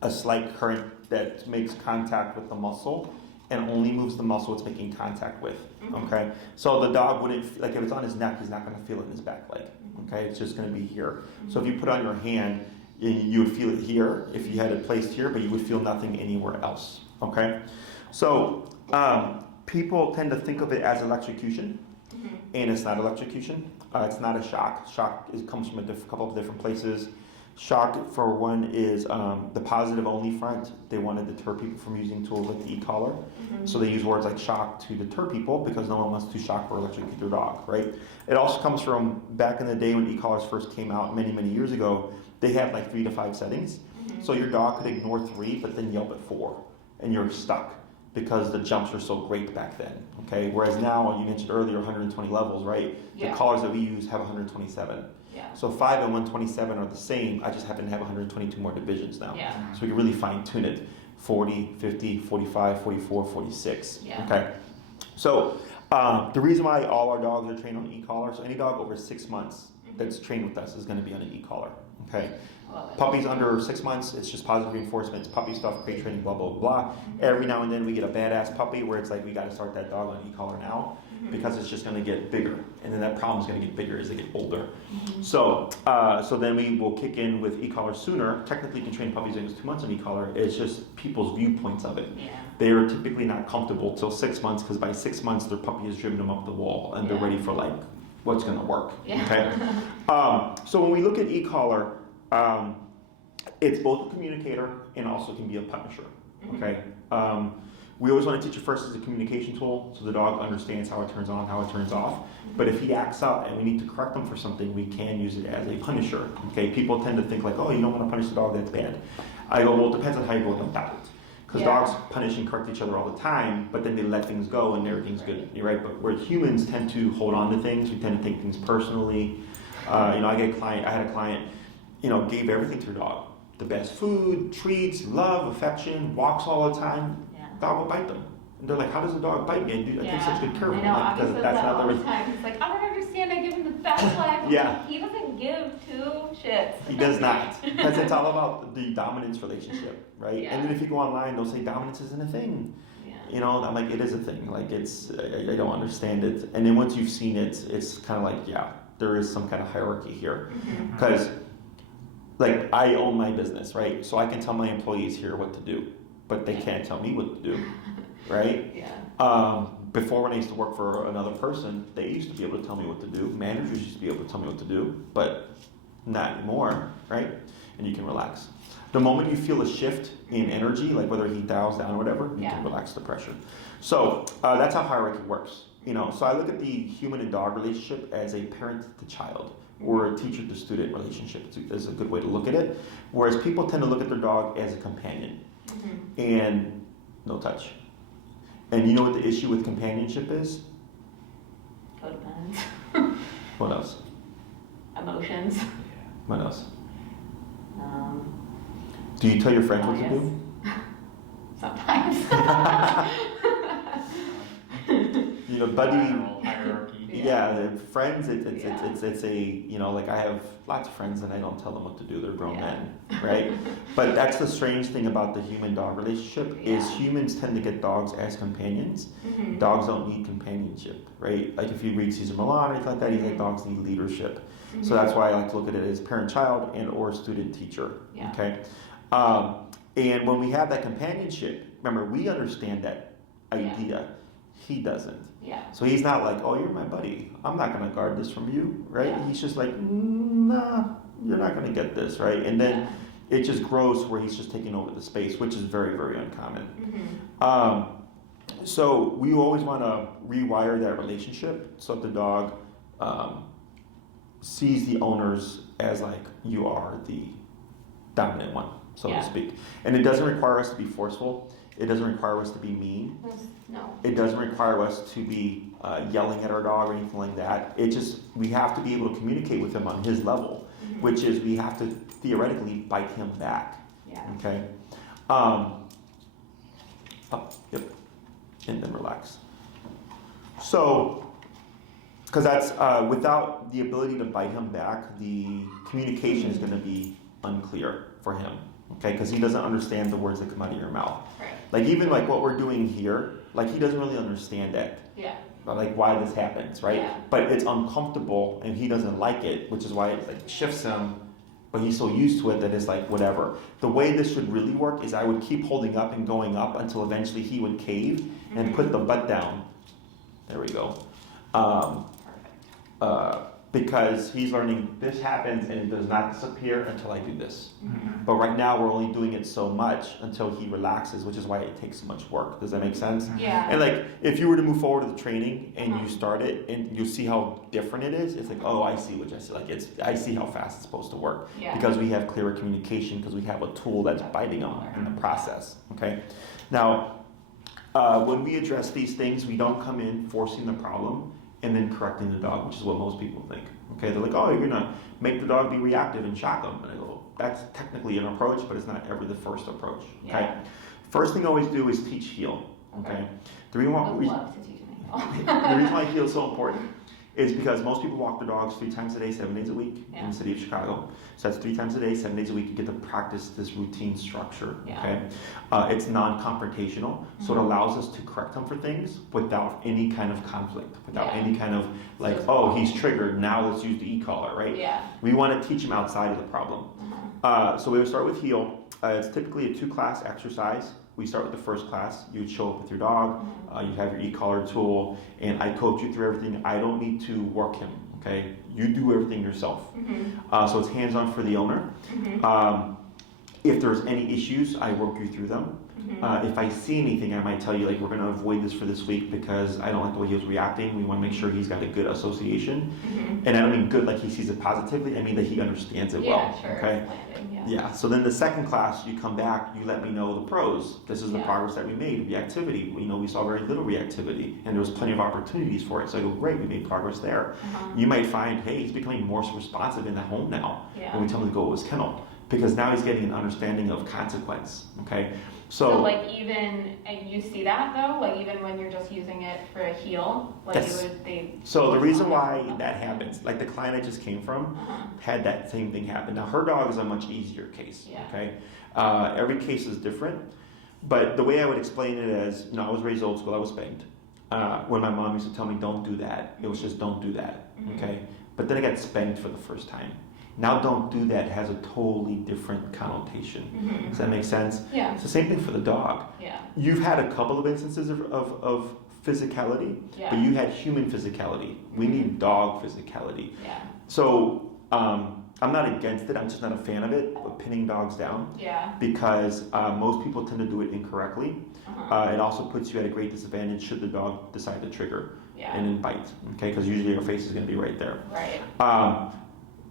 a slight current that makes contact with the muscle and only moves the muscle it's making contact with. Okay, so the dog wouldn't, like if it's on his neck, he's not going to feel it in his back leg. Okay, it's just going to be here. So if you put it on your hand, you would feel it here if you had it placed here, but you would feel nothing anywhere else. Okay, so people tend to think of it as electrocution, and it's not electrocution. It's not a shock. Shock comes from a couple of different places. Shock, for one, is the positive only front. They want to deter people from using tools like the e-collar. So they use words like shock to deter people because no one wants to shock or electrocute their dog, right? It also comes from back in the day when e-collars first came out many, many years ago. They had like 3 to 5 settings. So your dog could ignore 3, but then yelp at 4, and you're stuck because the jumps were so great back then, okay? Whereas now, you mentioned earlier 120 levels, right? Yeah. The collars that we use have 127. Yeah. So 5 and 127 are the same, I just happen to have 122 more divisions now. Yeah. So we can really fine tune it. 40, 50, 45, 44, 46. Yeah. Okay. So the reason why all our dogs are trained on an e-collar, so any dog over 6 months that's trained with us is going to be on an e-collar. Okay. Love it. Puppies under 6 months, it's just positive reinforcement, it's puppy stuff, crate training, blah, blah, blah. Every now and then we get a badass puppy where it's like, we got to start that dog on e-collar now because it's just going to get bigger. And then that problem's going to get bigger as they get older. So then we will kick in with e-collar sooner. Technically, you can train puppies in 2 months on e-collar. It's just people's viewpoints of it. Yeah. They are typically not comfortable till 6 months because by 6 months, their puppy has driven them up the wall and they're Yeah. ready for like, what's going to work. Yeah. Okay. So when we look at e-collar, it's both a communicator and also can be a punisher. Okay. we always want to teach it first as a communication tool, so the dog understands how it turns on, how it turns off. But if he acts up and we need to correct him for something, we can use it as a punisher. Okay, people tend to think like, oh, you don't want to punish the dog, that's bad. I go, well, it depends on how you go about it. Because dogs punish and correct each other all the time, but then they let things go and everything's good, right? But where humans tend to hold on to things, we tend to take things personally. I had a client, gave everything to her dog. The best food, treats, love, affection, walks all the time. Yeah. Dog will bite them. And they're like, how does a dog bite me? I take such good care of I him. know, Like, because that's not all the the time. He's like, I don't understand, I give him the best life. Yeah. He doesn't give two shits. He does not. Because it's all about the dominance relationship, right? Yeah. And then if you go online, they'll say dominance isn't a thing. Yeah. I'm like, it is a thing. Like, I don't understand it. And then once you've seen it, it's kind of like, yeah, there is some kind of hierarchy here. Because, like, I own my business, right? So I can tell my employees here what to do, but they can't tell me what to do, right? Yeah. Before, when I used to work for another person, they used to be able to tell me what to do. Managers used to be able to tell me what to do, but not anymore, right? And you can relax. The moment you feel a shift in energy, like whether he dials down or whatever, you can relax the pressure. So that's how hierarchy works. So I look at the human and dog relationship as a parent to child, or a teacher to student relationship is a good way to look at it. Whereas people tend to look at their dog as a companion, and no touch. And you know what the issue with companionship is? Codependence. What else? Emotions. What else? Do you tell your friends what to do? Sometimes. Buddy. Hierarchy. Yeah, the friends. It's a like I have lots of friends and I don't tell them what to do. They're grown men, right? But that's the strange thing about the human-dog relationship is humans tend to get dogs as companions. Dogs don't need companionship, right? Like if you read Cesar Millan or anything like that, he's like dogs need leadership. So that's why I like to look at it as parent-child and or student-teacher. Okay. And when we have that companionship, remember we understand that idea. He doesn't. So he's not like, oh, you're my buddy. I'm not going to guard this from you, right? He's just like, nah, you're not going to get this, right? And then it just grows where he's just taking over the space, which is very, very uncommon. So we always want to rewire that relationship so that the dog sees the owners as like you are the dominant one, so to speak. And it doesn't require us to be forceful. It doesn't require us to be mean. No. It doesn't require us to be yelling at our dog or anything like that. We have to be able to communicate with him on his level, which is we have to theoretically bite him back. Okay? Yep. And then relax. So, because that's, without the ability to bite him back, the communication is going to be unclear for him. Okay, because he doesn't understand the words that come out of your mouth. Right. Like even like what we're doing here, like he doesn't really understand that. Like why this happens, right? But it's uncomfortable and he doesn't like it, which is why it like shifts him. But he's so used to it that it's like whatever. The way this should really work is I would keep holding up and going up until eventually he would cave and put the butt down. There we go. Because he's learning this happens and it does not disappear until I do this. But right now we're only doing it so much until he relaxes, which is why it takes so much work. Does that make sense? And like if you were to move forward to the training and you start it and you see how different it is, it's like, oh, I see what I see. Like I see how fast it's supposed to work because we have clearer communication because we have a tool that's biting them in the process. Okay. Now, when we address these things, we don't come in forcing the problem and then correcting the dog, which is what most people think. Okay, they're like, oh, you're gonna make the dog be reactive and shock them. And I go, that's technically an approach, but it's not ever the first approach. Okay, first thing I always do is teach heal. Okay, the reason why I would love to teach me. the reason why heal is so important is because most people walk their dogs 3 times a day, 7 days a week in the city of Chicago. So that's 3 times a day, 7 days a week. You get to practice this routine structure. Okay, it's non-confrontational, so it allows us to correct them for things without any kind of conflict, without any kind of like, oh, he's triggered. Now let's use the e-collar, right? We want to teach him outside of the problem. So we would start with heal. It's typically a 2-class exercise. We start with the first class. You would show up with your dog. You have your e-collar tool, and I coach you through everything. I don't need to work him. Okay, you do everything yourself. So it's hands-on for the owner. If there's any issues, I work you through them. If I see anything, I might tell you, like, we're going to avoid this for this week because I don't like the way he was reacting. We want to make sure he's got a good association. And I don't mean good like he sees it positively. I mean that he understands it well. Sure. Okay. Yeah. So then the second class, you come back, you let me know the pros. This is the progress that we made. Reactivity. We saw very little reactivity, and there was plenty of opportunities for it. So I go, great, we made progress there. You might find, hey, he's becoming more responsive in the home now. When we tell him to go to his kennel, because now he's getting an understanding of consequence. Okay. So like even you see that though, like even when you're just using it for a heel, like So the reason why that happens, like the client I just came from, had that same thing happen. Now her dog is a much easier case. Okay, every case is different, but the way I would explain it is, I was raised old school. I was spanked. When my mom used to tell me don't do that, it was just don't do that. Okay, but then I got spanked for the first time. Now don't do that has a totally different connotation. Does that make sense? Yeah. It's the same thing for the dog. Yeah. You've had a couple of instances of physicality, but you had human physicality. We need dog physicality. Yeah. So I'm not against it. I'm just not a fan of it, pinning dogs down. Yeah. Because most people tend to do it incorrectly. It also puts you at a great disadvantage should the dog decide to trigger and then bite. Okay, because usually your face is going to be right there. Right.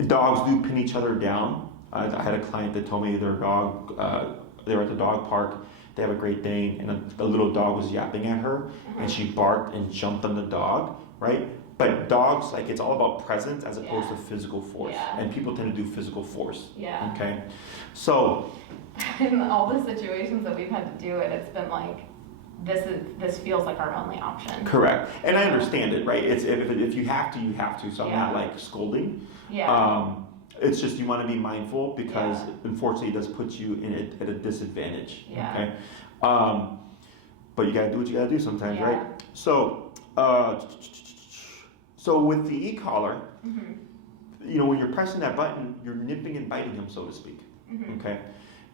Dogs do pin each other down. I had a client that told me their dog, they were at the dog park, they have a Great Dane, and a little dog was yapping at her, and she barked and jumped on the dog, right? But dogs, like, it's all about presence as opposed to physical force, and people tend to do physical force. Yeah. Okay, so in all the situations that we've had to do it, it's been like, this feels like our only option. Correct, and I understand it, right? It's if you have to, you have to. So I'm not like scolding. Yeah. It's just you want to be mindful because unfortunately it does put you at a disadvantage. Yeah. Okay. But you gotta do what you gotta do sometimes, right? So so with the e-collar, when you're pressing that button, you're nipping and biting him, so to speak. Okay.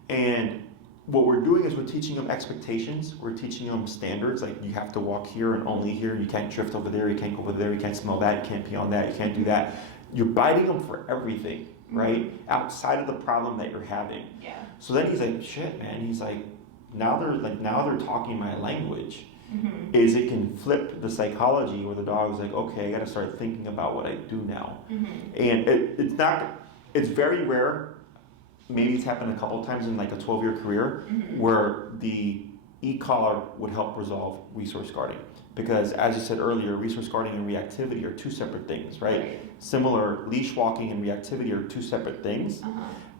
And what we're doing is we're teaching them expectations. We're teaching them standards, like you have to walk here and only here. You can't drift over there. You can't go over there. You can't smell that. You can't pee on that. You can't do that. You're biting them for everything, right? Outside of the problem that you're having. Yeah. So then he's like, shit, man. He's like, now they're talking my language. Is it can flip the psychology where the dog's like, okay, I got to start thinking about what I do now. And it's very rare. Maybe it's happened a couple times in like a 12-year career where the e-collar would help resolve resource guarding. Because as you said earlier, resource guarding and reactivity are two separate things, right? Similar, leash walking and reactivity are two separate things,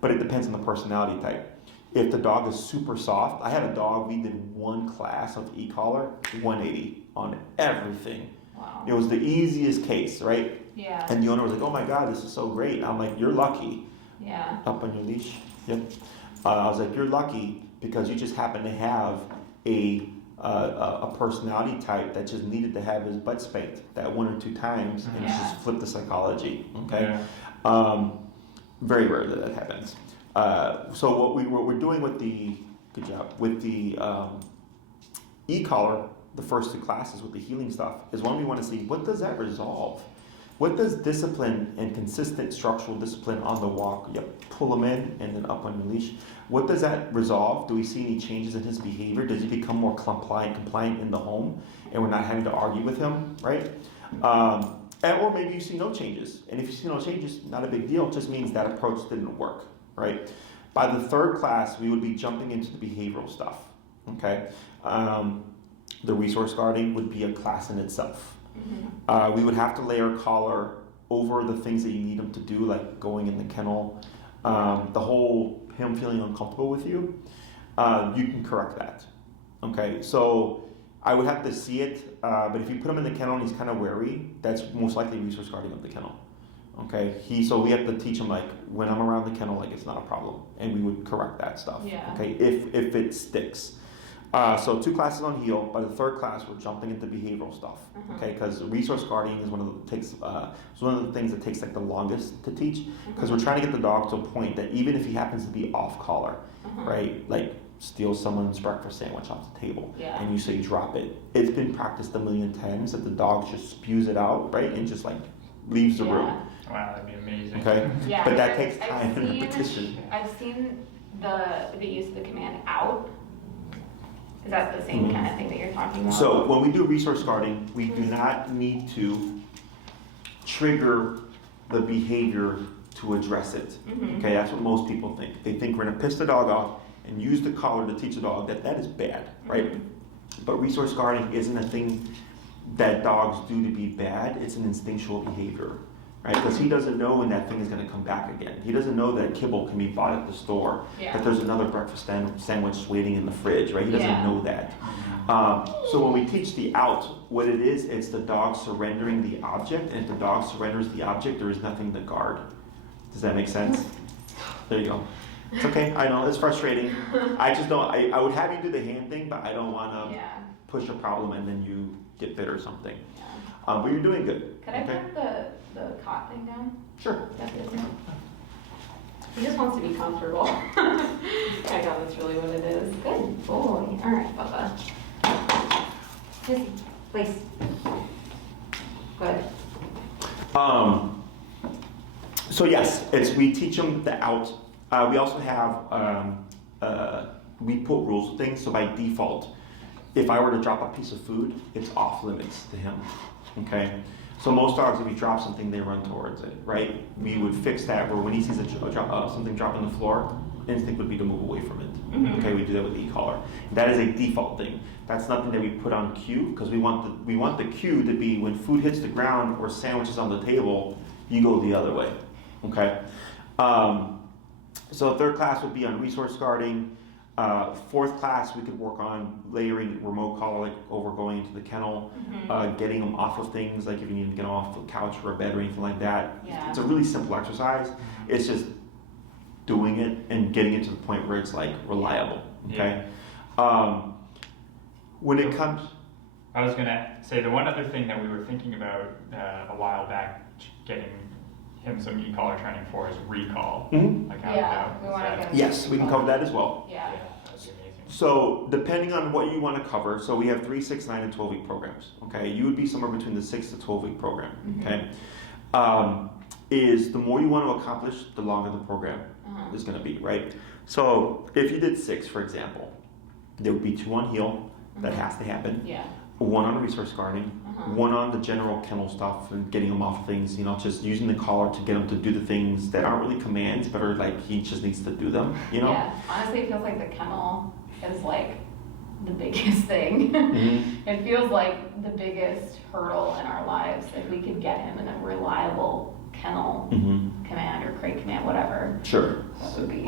but it depends on the personality type. If the dog is super soft, I had a dog, we did one class of e-collar, 180 on everything. Wow. It was the easiest case, right? Yeah. And the owner was like, oh my God, this is so great. I'm like, you're lucky. Yeah. Up on your leash. Yep. I was like, you're lucky because you just happen to have a personality type that just needed to have his butt spanked that one or two times and just flip the psychology. Okay. Very rare that happens. So what we're doing with the e-collar, the first two classes with the healing stuff, is when we want to see what does that resolve. What does discipline and consistent structural discipline on the walk, pull him in and then up on the leash, what does that resolve? Do we see any changes in his behavior? Does he become more compliant in the home and we're not having to argue with him, right? Or maybe you see no changes. And if you see no changes, not a big deal. It just means that approach didn't work, right? By the third class, we would be jumping into the behavioral stuff, okay? The resource guarding would be a class in itself. We would have to layer a collar over the things that you need him to do, like going in the kennel, the whole him feeling uncomfortable with you. You can correct that. Okay, so I would have to see it, but if you put him in the kennel and he's kind of wary, that's most likely resource guarding of the kennel. Okay, so we have to teach him, like, when I'm around the kennel, like, it's not a problem, and we would correct that stuff. Okay, if it sticks. So 2 classes on heel. By the third class, we're jumping into behavioral stuff. Okay, because resource guarding is one of the things that takes like the longest to teach. Because we're trying to get the dog to a point that even if he happens to be off collar, right, like steal someone's breakfast sandwich off the table, and you say drop it. It's been practiced a million times that the dog just spews it out, right, and just like leaves the room. Wow, that'd be amazing. Okay, Yeah, but that takes time and repetition. I've seen the use of the command out. Is that the same kind of thing that you're talking about? So when we do resource guarding, we do not need to trigger the behavior to address it. Okay, that's what most people think. They think we're gonna piss the dog off and use the collar to teach the dog that is bad, right? But resource guarding isn't a thing that dogs do to be bad. It's an instinctual behavior, right? Because he doesn't know when that thing is gonna come back again. He doesn't know that kibble can be bought at the store, that there's another breakfast sandwich waiting in the fridge, right? He doesn't know that. So when we teach the out, what it is, it's the dog surrendering the object, and if the dog surrenders the object, there is nothing to guard. Does that make sense? There you go. It's okay, I know, it's frustrating. I just don't, I would have you do the hand thing, but I don't wanna push a problem and then you get bit or something. But you're doing good. Could I put the cot thing down? Sure. He just wants to be comfortable. I know that's really what it is. Good boy. All right, Bubba. Sissy, please. Good. So yes, we teach them the out. We also have, we put rules with things, so by default, if I were to drop a piece of food, it's off limits to him, okay? So most dogs, if you drop something, they run towards it, right? We would fix that where when he sees something drop on the floor, instinct would be to move away from it. Okay, we do that with the e-collar. That is a default thing. That's nothing that we put on cue, because we want the cue to be when food hits the ground or sandwiches on the table, you go the other way, okay? So third class would be on resource guarding. Fourth class, we could work on layering remote collar, like over going into the kennel, getting them off of things, like if you need to get them off the couch or a bed or anything like that. It's a really simple exercise. It's just doing it and getting it to the point where it's like reliable, okay? When it comes... I was gonna say the one other thing that we were thinking about a while back, getting him some e-collar training for is recall. Like how we want to get yes, we can cover that as well. Yeah. That'd be amazing. So depending on what you want to cover, so we have 3, 6, 9, and 12-week programs. Okay, you would be somewhere between the 6 to 12-week program. Okay, is the more you want to accomplish, the longer the program is going to be, right? So if you did 6, for example, there would be 2 on heel. That has to happen. Yeah. 1 on resource guarding, 1 on the general kennel stuff and getting them off of things, you know, just using the collar to get him to do the things that aren't really commands, but are like, he just needs to do them, you know? Yeah, honestly, it feels like the kennel is like the biggest thing. It feels like the biggest hurdle in our lives. If we could get him in a reliable kennel command or crate command, whatever. Sure. That would be.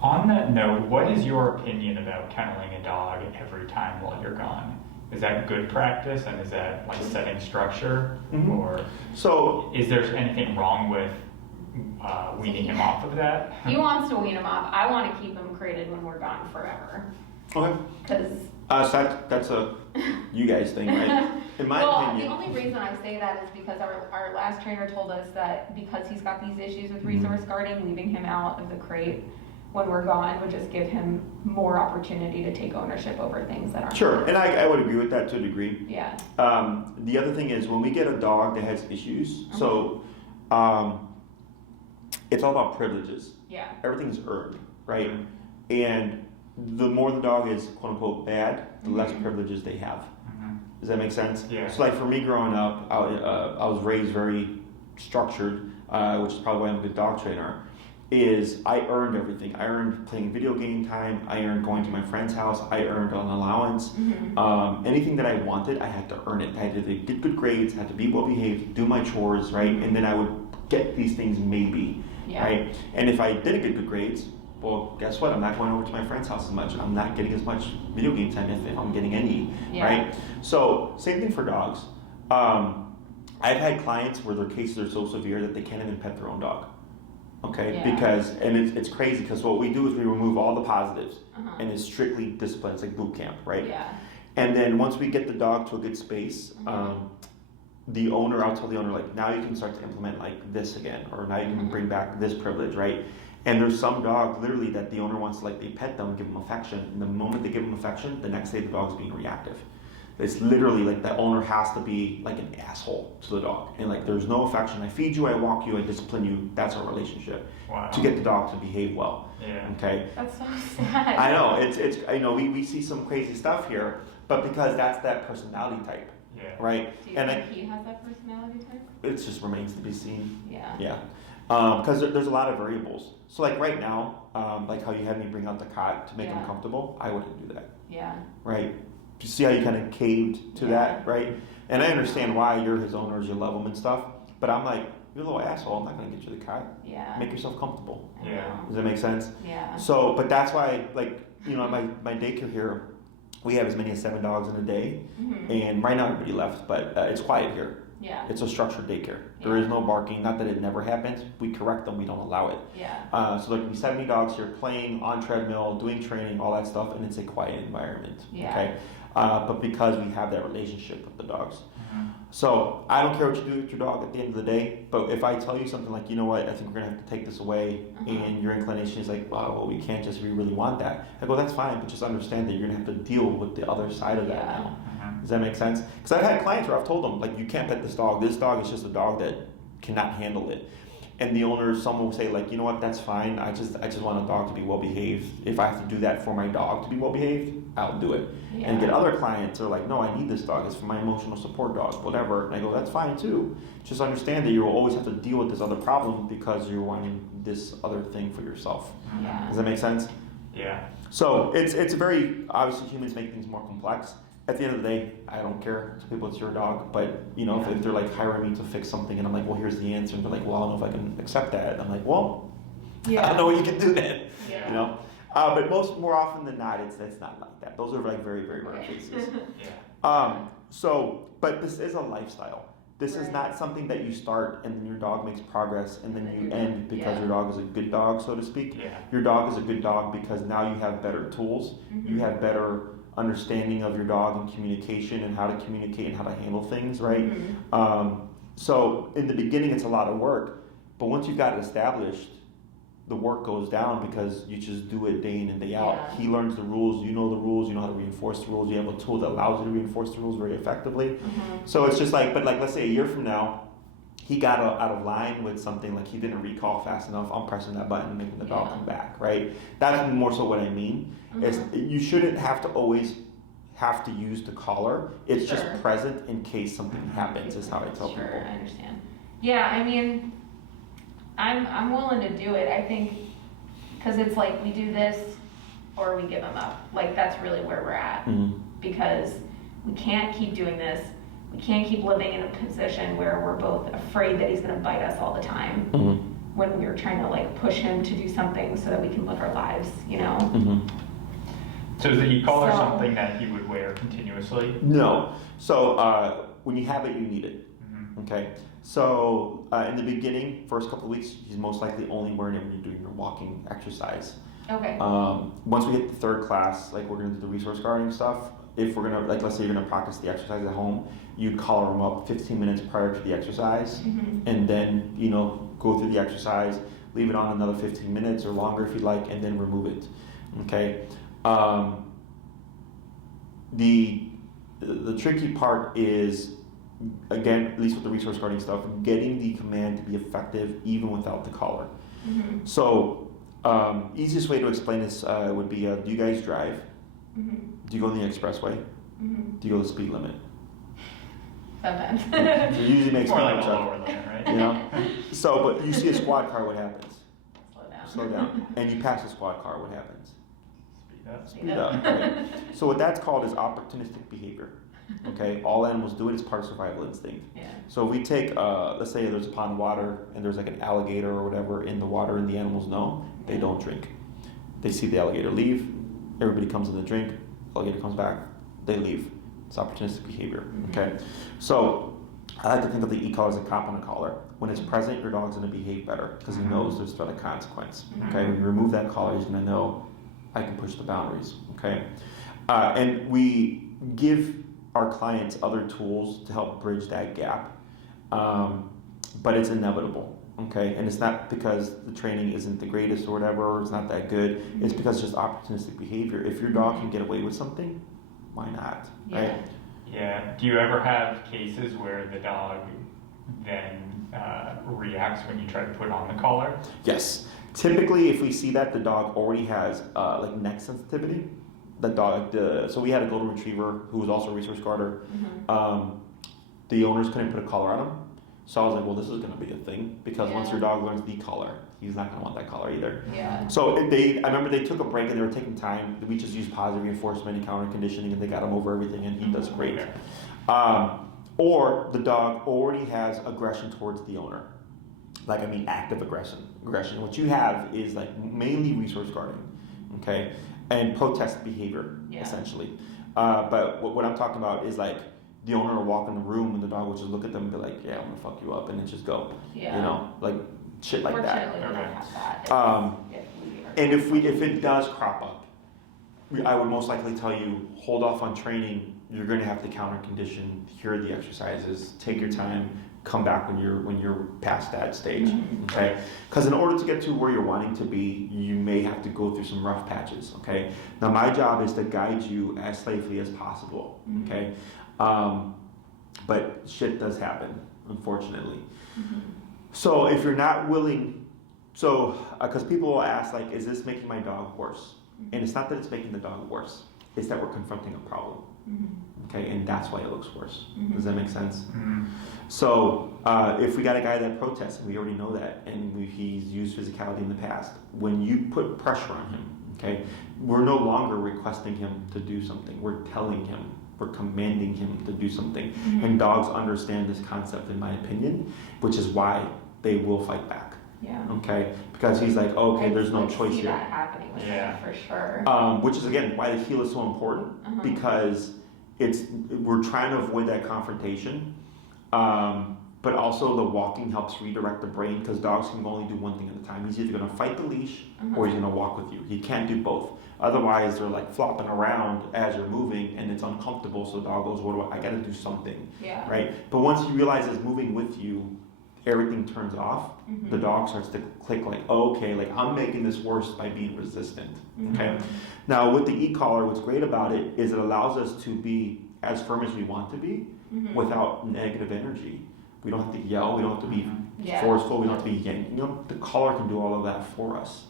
On that note, what is your opinion about kenneling a dog every time while you're gone? Is that good practice, and is that like setting structure, or So is there anything wrong with weaning him off of that? He wants to wean him off. I want to keep him crated when we're gone forever. Okay. Because So that's a you guys thing, right? In my opinion. the only reason I say that is because our last trainer told us that because he's got these issues with resource guarding, leaving him out of the crate when we're gone would just give him more opportunity to take ownership over things that aren't. Sure, and I would agree with that to a degree. Yeah. The other thing is when we get a dog that has issues, so it's all about privileges. Yeah. Everything's earned, right? And the more the dog is quote unquote bad, the less privileges they have. Does that make sense? Yeah. So like for me growing up, I was raised very structured, which is probably why I'm a good dog trainer. Is I earned everything. I earned playing video game time. I earned going to my friend's house. I earned an allowance. Anything that I wanted, I had to earn it. I had to get good grades. I had to be well behaved, do my chores, right? And then I would get these things maybe, right? And if I didn't get good grades, well, guess what? I'm not going over to my friend's house as much. I'm not getting as much video game time if I'm getting any, right? So same thing for dogs. I've had clients where their cases are so severe that they can't even pet their own dog. Okay, because, and it's crazy because what we do is we remove all the positives and it's strictly discipline. It's like boot camp, right? Yeah. And then once we get the dog to a good space, the owner, I'll tell the owner, like, now you can start to implement like this again, or now you can bring back this privilege, right? And there's some dogs literally that the owner wants to, like, they pet them, give them affection, and the moment they give them affection, the next day the dog's being reactive. It's literally like the owner has to be like an asshole to the dog, and like there's no affection. I feed you, I walk you, I discipline you. That's our relationship. Wow. To get the dog to behave well. Yeah. Okay. That's so sad. I know it's I know we see some crazy stuff here, but because that's that personality type, Yeah. right? Do you And think he has that personality type? it just remains to be seen. Yeah. Yeah. Because there's a lot of variables. So like right now, like how you had me bring out the cot to make him Yeah. comfortable, I wouldn't do that. Yeah. Right? You see how you kind of caved to that, right? And I understand why you're his owners, you love him and stuff, but I'm like, you're a little asshole, I'm not gonna get you the cot. Yeah. Make yourself comfortable. I Yeah. know. Does that make sense? Yeah. So, but that's why, like, you know, my daycare here, we have as many as 7 dogs in a day, Mhm. and right now everybody left, but it's quiet here. Yeah. It's a structured daycare. There is no barking. Not that it never happens. We correct them. We don't allow it. Yeah. So there can be 70 dogs here playing on treadmill, doing training, all that stuff, and it's a quiet environment. Yeah. Okay. But because we have that relationship with the dogs, Mhm. so I don't care what you do with your dog at the end of the day. But if I tell you something like, you know what, I think we're gonna have to take this away, and your inclination is like, well, we can't just. We really want that. I go, that's fine, but just understand that you're gonna have to deal with the other side of that Yeah. now. Mhm. Does that make sense? Because I've had clients where I've told them, like, you can't pet this dog. This dog is just a dog that cannot handle it. And the owner, someone will say, like, you know what, that's fine. I just want a dog to be well behaved. If I have to do that for my dog to be well behaved, I'll do it. Yeah. And get other clients who are like, no, I need this dog. It's for my emotional support dog, whatever. And I go, that's fine too. Just understand that you will always have to deal with this other problem because you're wanting this other thing for yourself. Yeah. Does that make sense? Yeah. So it's very, obviously humans make things more complex. At the end of the day, I don't care. To people, it's your dog. But, you know, if they're like hiring me to fix something and I'm like, well, here's the answer. And they're like, well, I don't know if I can accept that. And I'm like, well, I don't know what you can do then. Yeah. You know? But more often than not, it's not like that. Those are like very, very rare cases. Yeah. But this is a lifestyle. This is Right. not something that you start and then your dog makes progress and then And you then end because your dog is a good dog, so to speak. Yeah. Your dog is a good dog because now you have better tools. You have better understanding of your dog and communication and how to communicate and how to handle things, right? So in the beginning, it's a lot of work, but once you've got it established, the work goes down because you just do it day in and day out. Yeah. He learns the rules, you know the rules, you know how to reinforce the rules. You have a tool that allows you to reinforce the rules very effectively. So it's just like, but like, let's say a year from now, he got out of line with something, like he didn't recall fast enough. I'm pressing that button and making the dog come back, right? That's more so what I mean. Is you shouldn't have to always have to use the collar. It's Sure. just present in case something happens, is how I tell Sure, people. I understand. Yeah, I mean, I'm willing to do it. I think because it's like we do this or we give him up. Like that's really where we're at because we can't keep doing this. We can't keep living in a position where we're both afraid that he's going to bite us all the time when we're trying to like push him to do something so that we can live our lives, you know? So is the e-collar So- something that he would wear continuously? No. So when you have it, you need it. Okay. So in the beginning, first couple of weeks, he's most likely only wearing it when you're doing your walking exercise. Okay. Once we hit the third class, like we're gonna do the resource guarding stuff. If we're gonna, like, let's say you're gonna practice the exercise at home, you'd collar him up 15 minutes prior to the exercise, and then go through the exercise, leave it on another 15 minutes or longer if you like, and then remove it. Okay. The tricky part is, again, at least with the resource guarding stuff, getting the command to be effective even without the collar. So, easiest way to explain this would be, do you guys drive? Do you go on the expressway? Do you go the speed limit? Sometimes. So it usually makes More me like a upset, lower limit, right? you know? So, but you see a squad car, what happens? Slow down. Slow down. And you pass a squad car, what happens? Speed up. Speed up, right? So what that's called is opportunistic behavior. Okay, all animals do it. It's part of survival instinct. Yeah. So if we take, let's say there's a pond of water and there's like an alligator or whatever in the water, and the animals know, they don't drink. They see the alligator leave, everybody comes in to drink, alligator comes back, they leave. It's opportunistic behavior. Okay, so I like to think of the e-collar as a cop on a collar. When it's present, your dog's going to behave better because he knows there's threat of consequence. Okay, when you remove that collar, he's going to know I can push the boundaries. Okay, and we give our clients other tools to help bridge that gap, but it's inevitable. Okay, and it's not because the training isn't the greatest or whatever, or it's not that good. It's because it's just opportunistic behavior. If your dog can get away with something, why not? Right? Yeah. Do you ever have cases where the dog then reacts when you try to put on the collar? Yes. Typically, if we see that the dog already has like neck sensitivity, so we had a golden retriever who was also a resource guarder. The owners couldn't put a collar on him. So I was like, well, this is going to be a thing because once your dog learns the collar, he's not going to want that collar either. Yeah. So I remember they took a break and they were taking time. We just used positive reinforcement and counter conditioning, and they got him over everything, and he does great. Or the dog already has aggression towards the owner, active aggression. What you have is like mainly resource guarding, okay, and protest behavior essentially. But what I'm talking about is like the owner will walk in the room and the dog will just look at them and be like, yeah, I'm gonna fuck you up, and then just go. Yeah. You know, like shit like that. Fortunately, we don't have that. And if it does crop up, I would most likely tell you, hold off on training. You're going to have to counter condition. Here are the exercises. Take your time. Come back when you're past that stage. Okay? Because in order to get to where you're wanting to be, you may have to go through some rough patches. Okay? Now my job is to guide you as safely as possible. Okay? But shit does happen, unfortunately. So if you're not willing, because people will ask, like, is this making my dog worse? And it's not that it's making the dog worse. It's that we're confronting a problem. Okay, and that's why it looks worse. Does that make sense? So if we got a guy that protests, and we already know that, and he's used physicality in the past, when you put pressure on him, okay, we're no longer requesting him to do something. We're telling him. We're commanding him to do something. And dogs understand this concept, in my opinion, which is why they will fight back. Yeah. Okay? Because he's like, okay, there's no choice see here. That happening with him, for sure. Which is, again, why the heel is so important, because we're trying to avoid that confrontation. But also the walking helps redirect the brain, because dogs can only do one thing at a time. He's either going to fight the leash or he's going to walk with you. He can't do both. Otherwise, they're like flopping around as you're moving, and it's uncomfortable. So the dog goes, I got to do something, right? But once he realizes moving with you, everything turns off. The dog starts to click like, oh, okay, like I'm making this worse by being resistant. Okay. Now with the e-collar, what's great about it is it allows us to be as firm as we want to be without negative energy. We don't have to yell. We don't have to be forceful. We don't have to be yanking them. The collar can do all of that for us.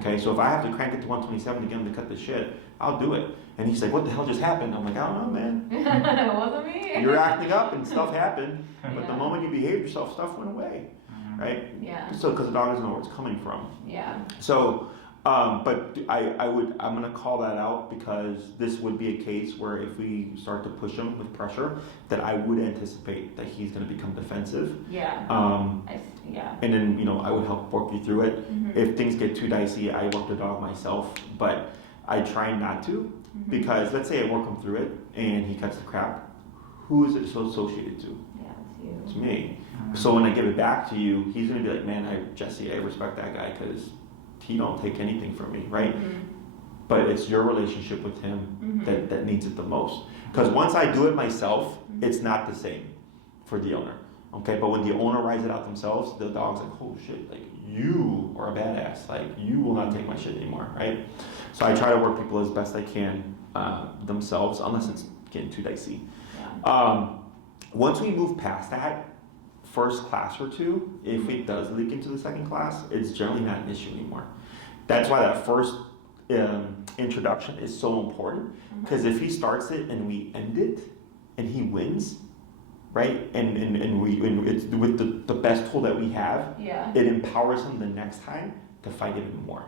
Okay, so if I have to crank it to 127 to get him to cut the shit, I'll do it. And he's like, what the hell just happened? I'm like, I don't know, man. It wasn't me. You're acting up and stuff happened. But the moment you behaved yourself, stuff went away. Right? Yeah. So, because the dog doesn't know where it's coming from. Yeah. So, but I'm going to call that out, because this would be a case where if we start to push him with pressure, that I would anticipate that he's going to become defensive. Yeah. And then, I would help work you through it. If things get too dicey, I work the dog myself, but I try not to, because let's say I work him through it and he cuts the crap. Who is it so associated to? Yeah, it's you. It's me. So when I give it back to you, he's going to be like, man, Jesse, I respect that guy, because he don't take anything from me, right? But it's your relationship with him that needs it the most. Because once I do it myself, it's not the same for the owner. Okay, but when the owner rides it out themselves, the dog's like, oh shit, like you are a badass. Like you will not take my shit anymore, right? So I try to work people as best I can themselves, unless it's getting too dicey. Once we move past that first class or two, if it does leak into the second class, it's generally not an issue anymore. That's why that first introduction is so important, because if he starts it and we end it and he wins, right, and it's with the best tool that we have, it empowers him the next time to fight even more.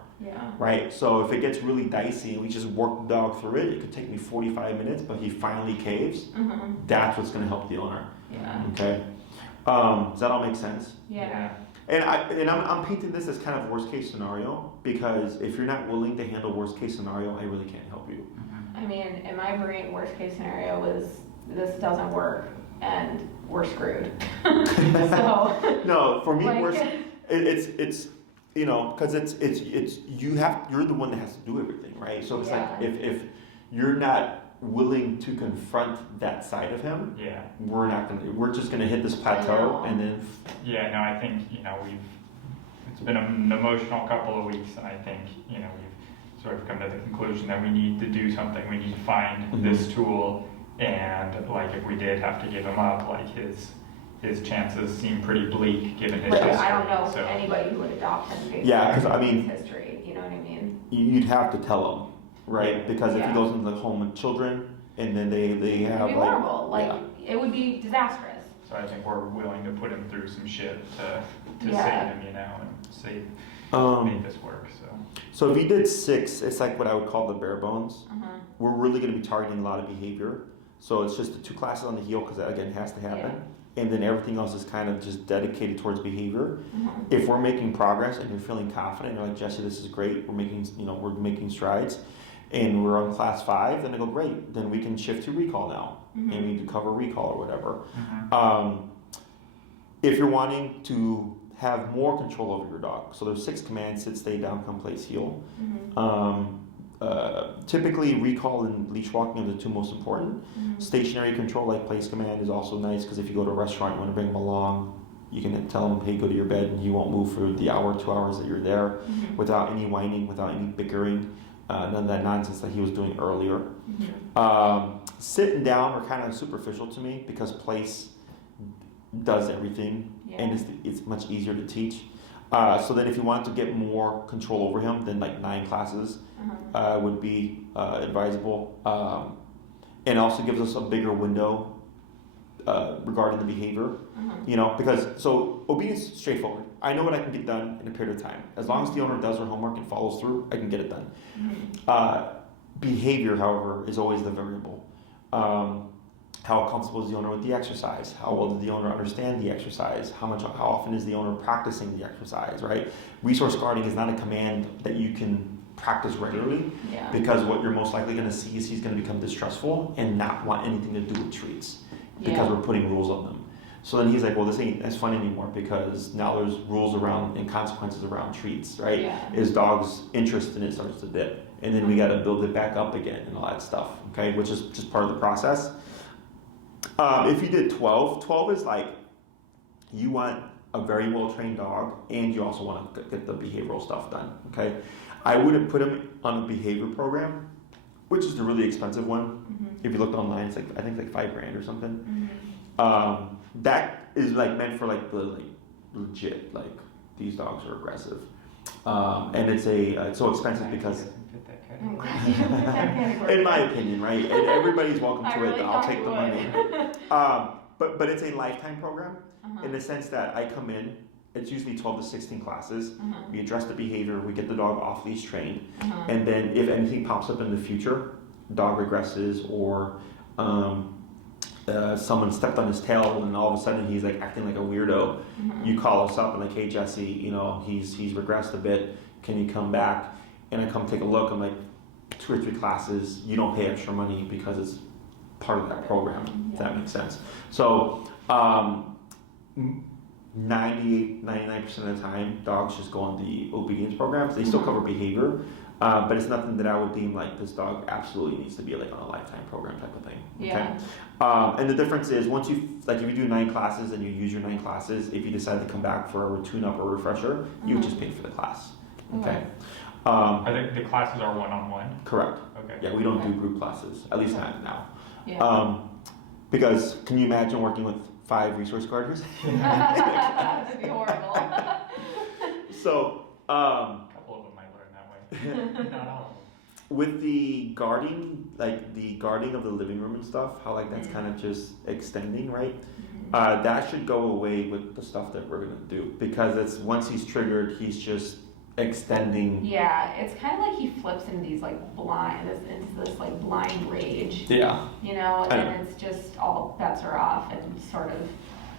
Right? So if it gets really dicey and we just work the dog through it could take me 45 minutes, but he finally caves, that's what's going to help the owner. Okay? Does that all make sense? And I'm painting this as kind of worst case scenario, because if you're not willing to handle worst case scenario, I really can't help you. I mean, in my brain, worst case scenario was this doesn't work and we're screwed. So no, for me, like, worst. It's because you're the one that has to do everything, right? So it's like if you're not willing to confront that side of him, we're just gonna hit this plateau and then I think it's been an emotional couple of weeks, and I think we've sort of come to the conclusion that we need to do something. We need to find this tool and like if we did have to give him up, like his chances seem pretty bleak given his But history. I don't know So anybody who would adopt him based Yeah, on 'cause I mean- his history, you know what I mean? You'd have to tell them, right? Because if Yeah. he goes into the home with children and then they It have would be like, horrible, like, yeah. it would be disastrous. So I think we're willing to put him through some shit to Yeah. save him, you know, and save make this work. So if he did 6, it's like what I would call the bare bones. Uh-huh. We're really going to be targeting a lot of behavior. So it's just the 2 classes on the heel because that again has to happen. And then everything else is kind of just dedicated towards behavior. Uh-huh. If we're making progress and you're feeling confident, you're like, Jesse, this is great. We're making strides, and we're on class 5. Then I go, great. Then we can shift to recall now, Mhm. and we need to cover recall or whatever. Mm-hmm. If you're wanting to have more control over your dog, so there's 6 commands: sit, stay, down, come, place, heel. Mhm. Typically, recall and leash walking are the 2 most important. Mhm. Stationary control, like place command, is also nice because if you go to a restaurant, you want to bring them along. You can tell them, hey, go to your bed, and you won't move for the hour, 2 hours that you're there Mhm. without any whining, without any bickering, none of that nonsense that he was doing earlier. Mhm. Sitting down are kind of superficial to me because place does everything, and Yeah. it's much easier to teach. So then if you wanted to get more control over him, then like 9 classes Uh-huh. would be advisable. And also gives us a bigger window regarding the behavior, Uh-huh. because so obedience is straightforward. I know what I can get done in a period of time. As long as the owner does her homework and follows through, I can get it done. Mhm. Behavior, however, is always the variable. How comfortable is the owner with the exercise? How well did the owner understand the exercise? How often is the owner practicing the exercise, right? Resource guarding is not a command that you can practice regularly, Yeah. because what you're most likely going to see is he's going to become distrustful and not want anything to do with treats because Yeah. we're putting rules on them. So then he's like, well, this ain't as fun anymore because now there's rules around and consequences around treats, right? Yeah. His dog's interest in it starts to dip. And then we got to build it back up again and all that stuff, okay? Which is just part of the process. If you did 12 is like you want a very well-trained dog and you also want to get the behavioral stuff done, okay? I wouldn't put him on a behavior program, which is the really expensive one. Mhm. If you looked online, it's like, I think like $5,000 or something. Mhm. That is like meant for like the legit, like these dogs are aggressive. And it's so expensive because, I'm glad you put that category. in my opinion, right? And everybody's welcome I to really it. I'll thought take you the would. money. But it's a lifetime program Uh-huh. in the sense that I come in. It's usually 12 to 16 classes. Uh-huh. We address the behavior. We get the dog off leash trained, Uh-huh. and then if anything pops up in the future, dog regresses or someone stepped on his tail and all of a sudden he's like acting like a weirdo. Mhm. You call us up and like, hey Jesse, he's regressed a bit. Can you come back? And I come take a look. I'm like, 2 or 3 classes. You don't pay extra money because it's part of that program. If that makes sense. So 99% of the time, dogs just go on the obedience programs. They still cover behavior, but it's nothing that I would deem like this dog absolutely needs to be like on a lifetime program type of thing. Yeah. And the difference is once if you do 9 classes and you use your 9 classes, if you decide to come back for a tune-up or refresher, you would just pay for the class. Okay. I think the classes are one-on-one. Correct. Okay. Yeah, we don't do group classes, at least not now. Yeah. Because can you imagine working with 5 resource guarders? That'd be horrible. So, A couple of them might learn that way. Not all of them. with the guarding of the living room and stuff, how like that's kind of just extending, right? That should go away with the stuff that we're gonna do because it's once he's triggered, he's just extending. Yeah, it's kind of like he flips into these like into this like blind rage, Yeah. and it's just all bets are off and sort of.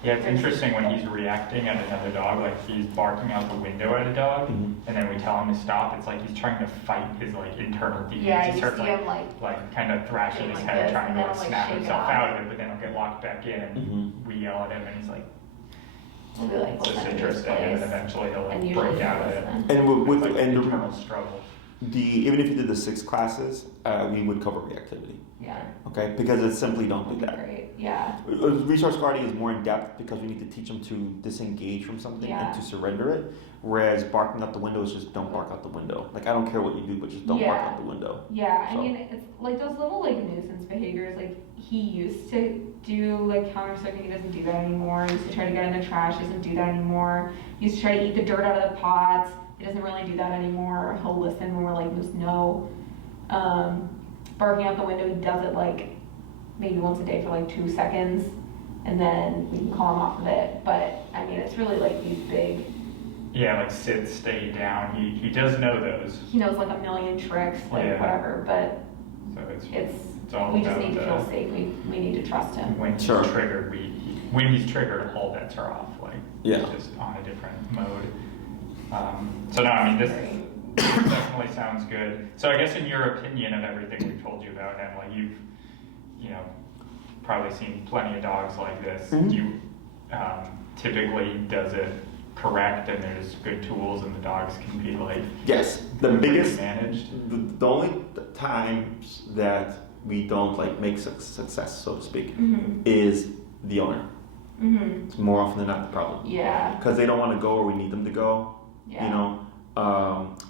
Yeah, it's interesting when he's reacting at another dog, like he's barking out the window at a dog, Mhm. and then we tell him to stop. It's like he's trying to fight his like internal demons. Yeah, he you starts see him like kind of thrashing doing his like head, this, trying and to then like he'll, like, snap shake it himself off. out of it, but then he'll get locked back in. Mhm. We yell at him, and he's like, we'll be like, "It's we'll just send you this interesting," and then place. eventually he'll And like usually break out of it. listen. And with It's like and an internal struggle. even if you did the 6 classes, we would cover reactivity. Yeah. Yeah. Okay, because it's simply don't do that. Great. Yeah. Resource guarding is more in depth because we need to teach them to disengage from something and to surrender it. Whereas barking out the window is just don't bark out the window. Like I don't care what you do, but just don't bark out the window. Yeah, So. I mean it's like those little like nuisance behaviors. Like he used to do like counter surfing. He doesn't do that anymore. He used to try to get in the trash. He doesn't do that anymore. He used to try to eat the dirt out of the pots. He doesn't really do that anymore. He'll listen when we're like just no. Barking out the window. He does it like maybe once a day for like 2 seconds, and then we can call him off of it. But I mean it's really like these big. Yeah, like sit, stay down. He does know those. He knows like a million tricks, like whatever, but so it's all we just need to feel safe. We need to trust him. When he's triggered, when he's triggered, all bets are off. Like yeah, he's just on a different mode. So no, I mean this definitely sounds good. So I guess in your opinion of everything we've told you about him, like you've probably seen plenty of dogs like this. Mm-hmm. You typically does it correct and there's good tools and the dogs can be like the biggest managed. The only times that we don't like make success, so to speak, is the owner. It's more often than not the problem. Yeah. Because they don't want to go where we need them to go. Yeah. You know,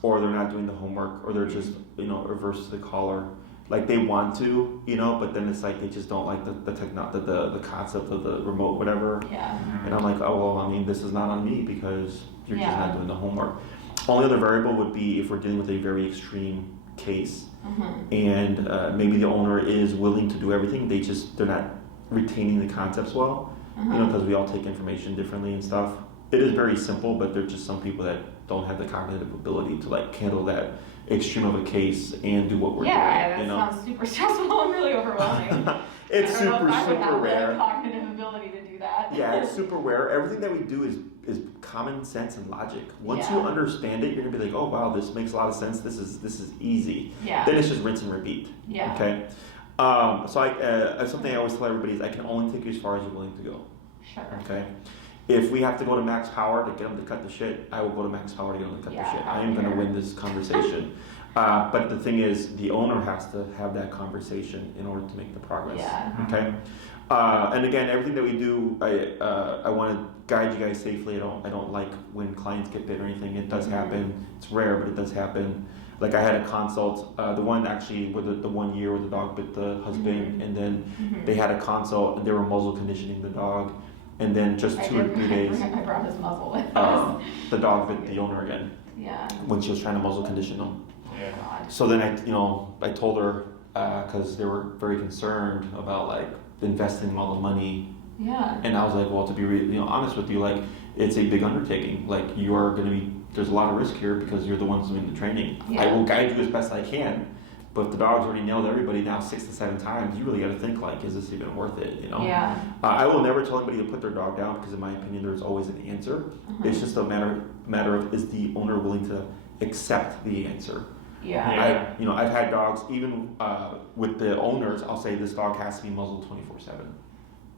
or they're not doing the homework, or they're just reverse to the collar. Like they want to, but then it's like they just don't like the concept of the remote, whatever. Yeah. And I'm like, oh well, I mean, this is not on me because you're just not doing the homework. Only other variable would be if we're dealing with a very extreme case, and maybe the owner is willing to do everything. They're not retaining the concepts well, because we all take information differently and stuff. It is very simple, but there's just some people that don't have the cognitive ability to like handle that extreme of a case and do what we're doing. Yeah, that sounds super stressful and really overwhelming. It's super rare. The cognitive ability to do that. Yeah, it's super rare. Everything that we do is common sense and logic. Once you understand it, you're gonna be like, oh wow, this makes a lot of sense. This is easy. Yeah. Then it's just rinse and repeat. Yeah. Okay. So something I always tell everybody is I can only take you as far as you're willing to go. Sure. Okay. If we have to go to max power to get them to cut the shit, I will go to max power to get them to cut the shit. I am going to win this conversation. But the thing is, the owner has to have that conversation in order to make the progress. Yeah. Okay. And again, everything that we do, I want to guide you guys safely. I don't like when clients get bit or anything. It does happen. It's rare, but it does happen. Like I had a consult, the one actually with the 1 year where the dog bit the husband, and then they had a consult and they were muzzle conditioning the dog. And then just 2 or 3 days, I brought his muzzle with us. the dog bit the owner again. Yeah. When she was trying to muzzle condition him. Yeah. God. So then I told her because they were very concerned about like investing all the money. Yeah. And I was like, well, to be really honest with you, like it's a big undertaking. Like you are going to be, there's a lot of risk here because you're the ones doing the training. Yeah. I will guide you as best I can. But if the dog's already nailed everybody now 6 to 7 times, you really got to think like, is this even worth it? Yeah. I will never tell anybody to put their dog down because in my opinion, there's always an answer. It's just a matter of is the owner willing to accept the answer? Yeah. I've had dogs even with the owners. I'll say this dog has to be muzzled 24/7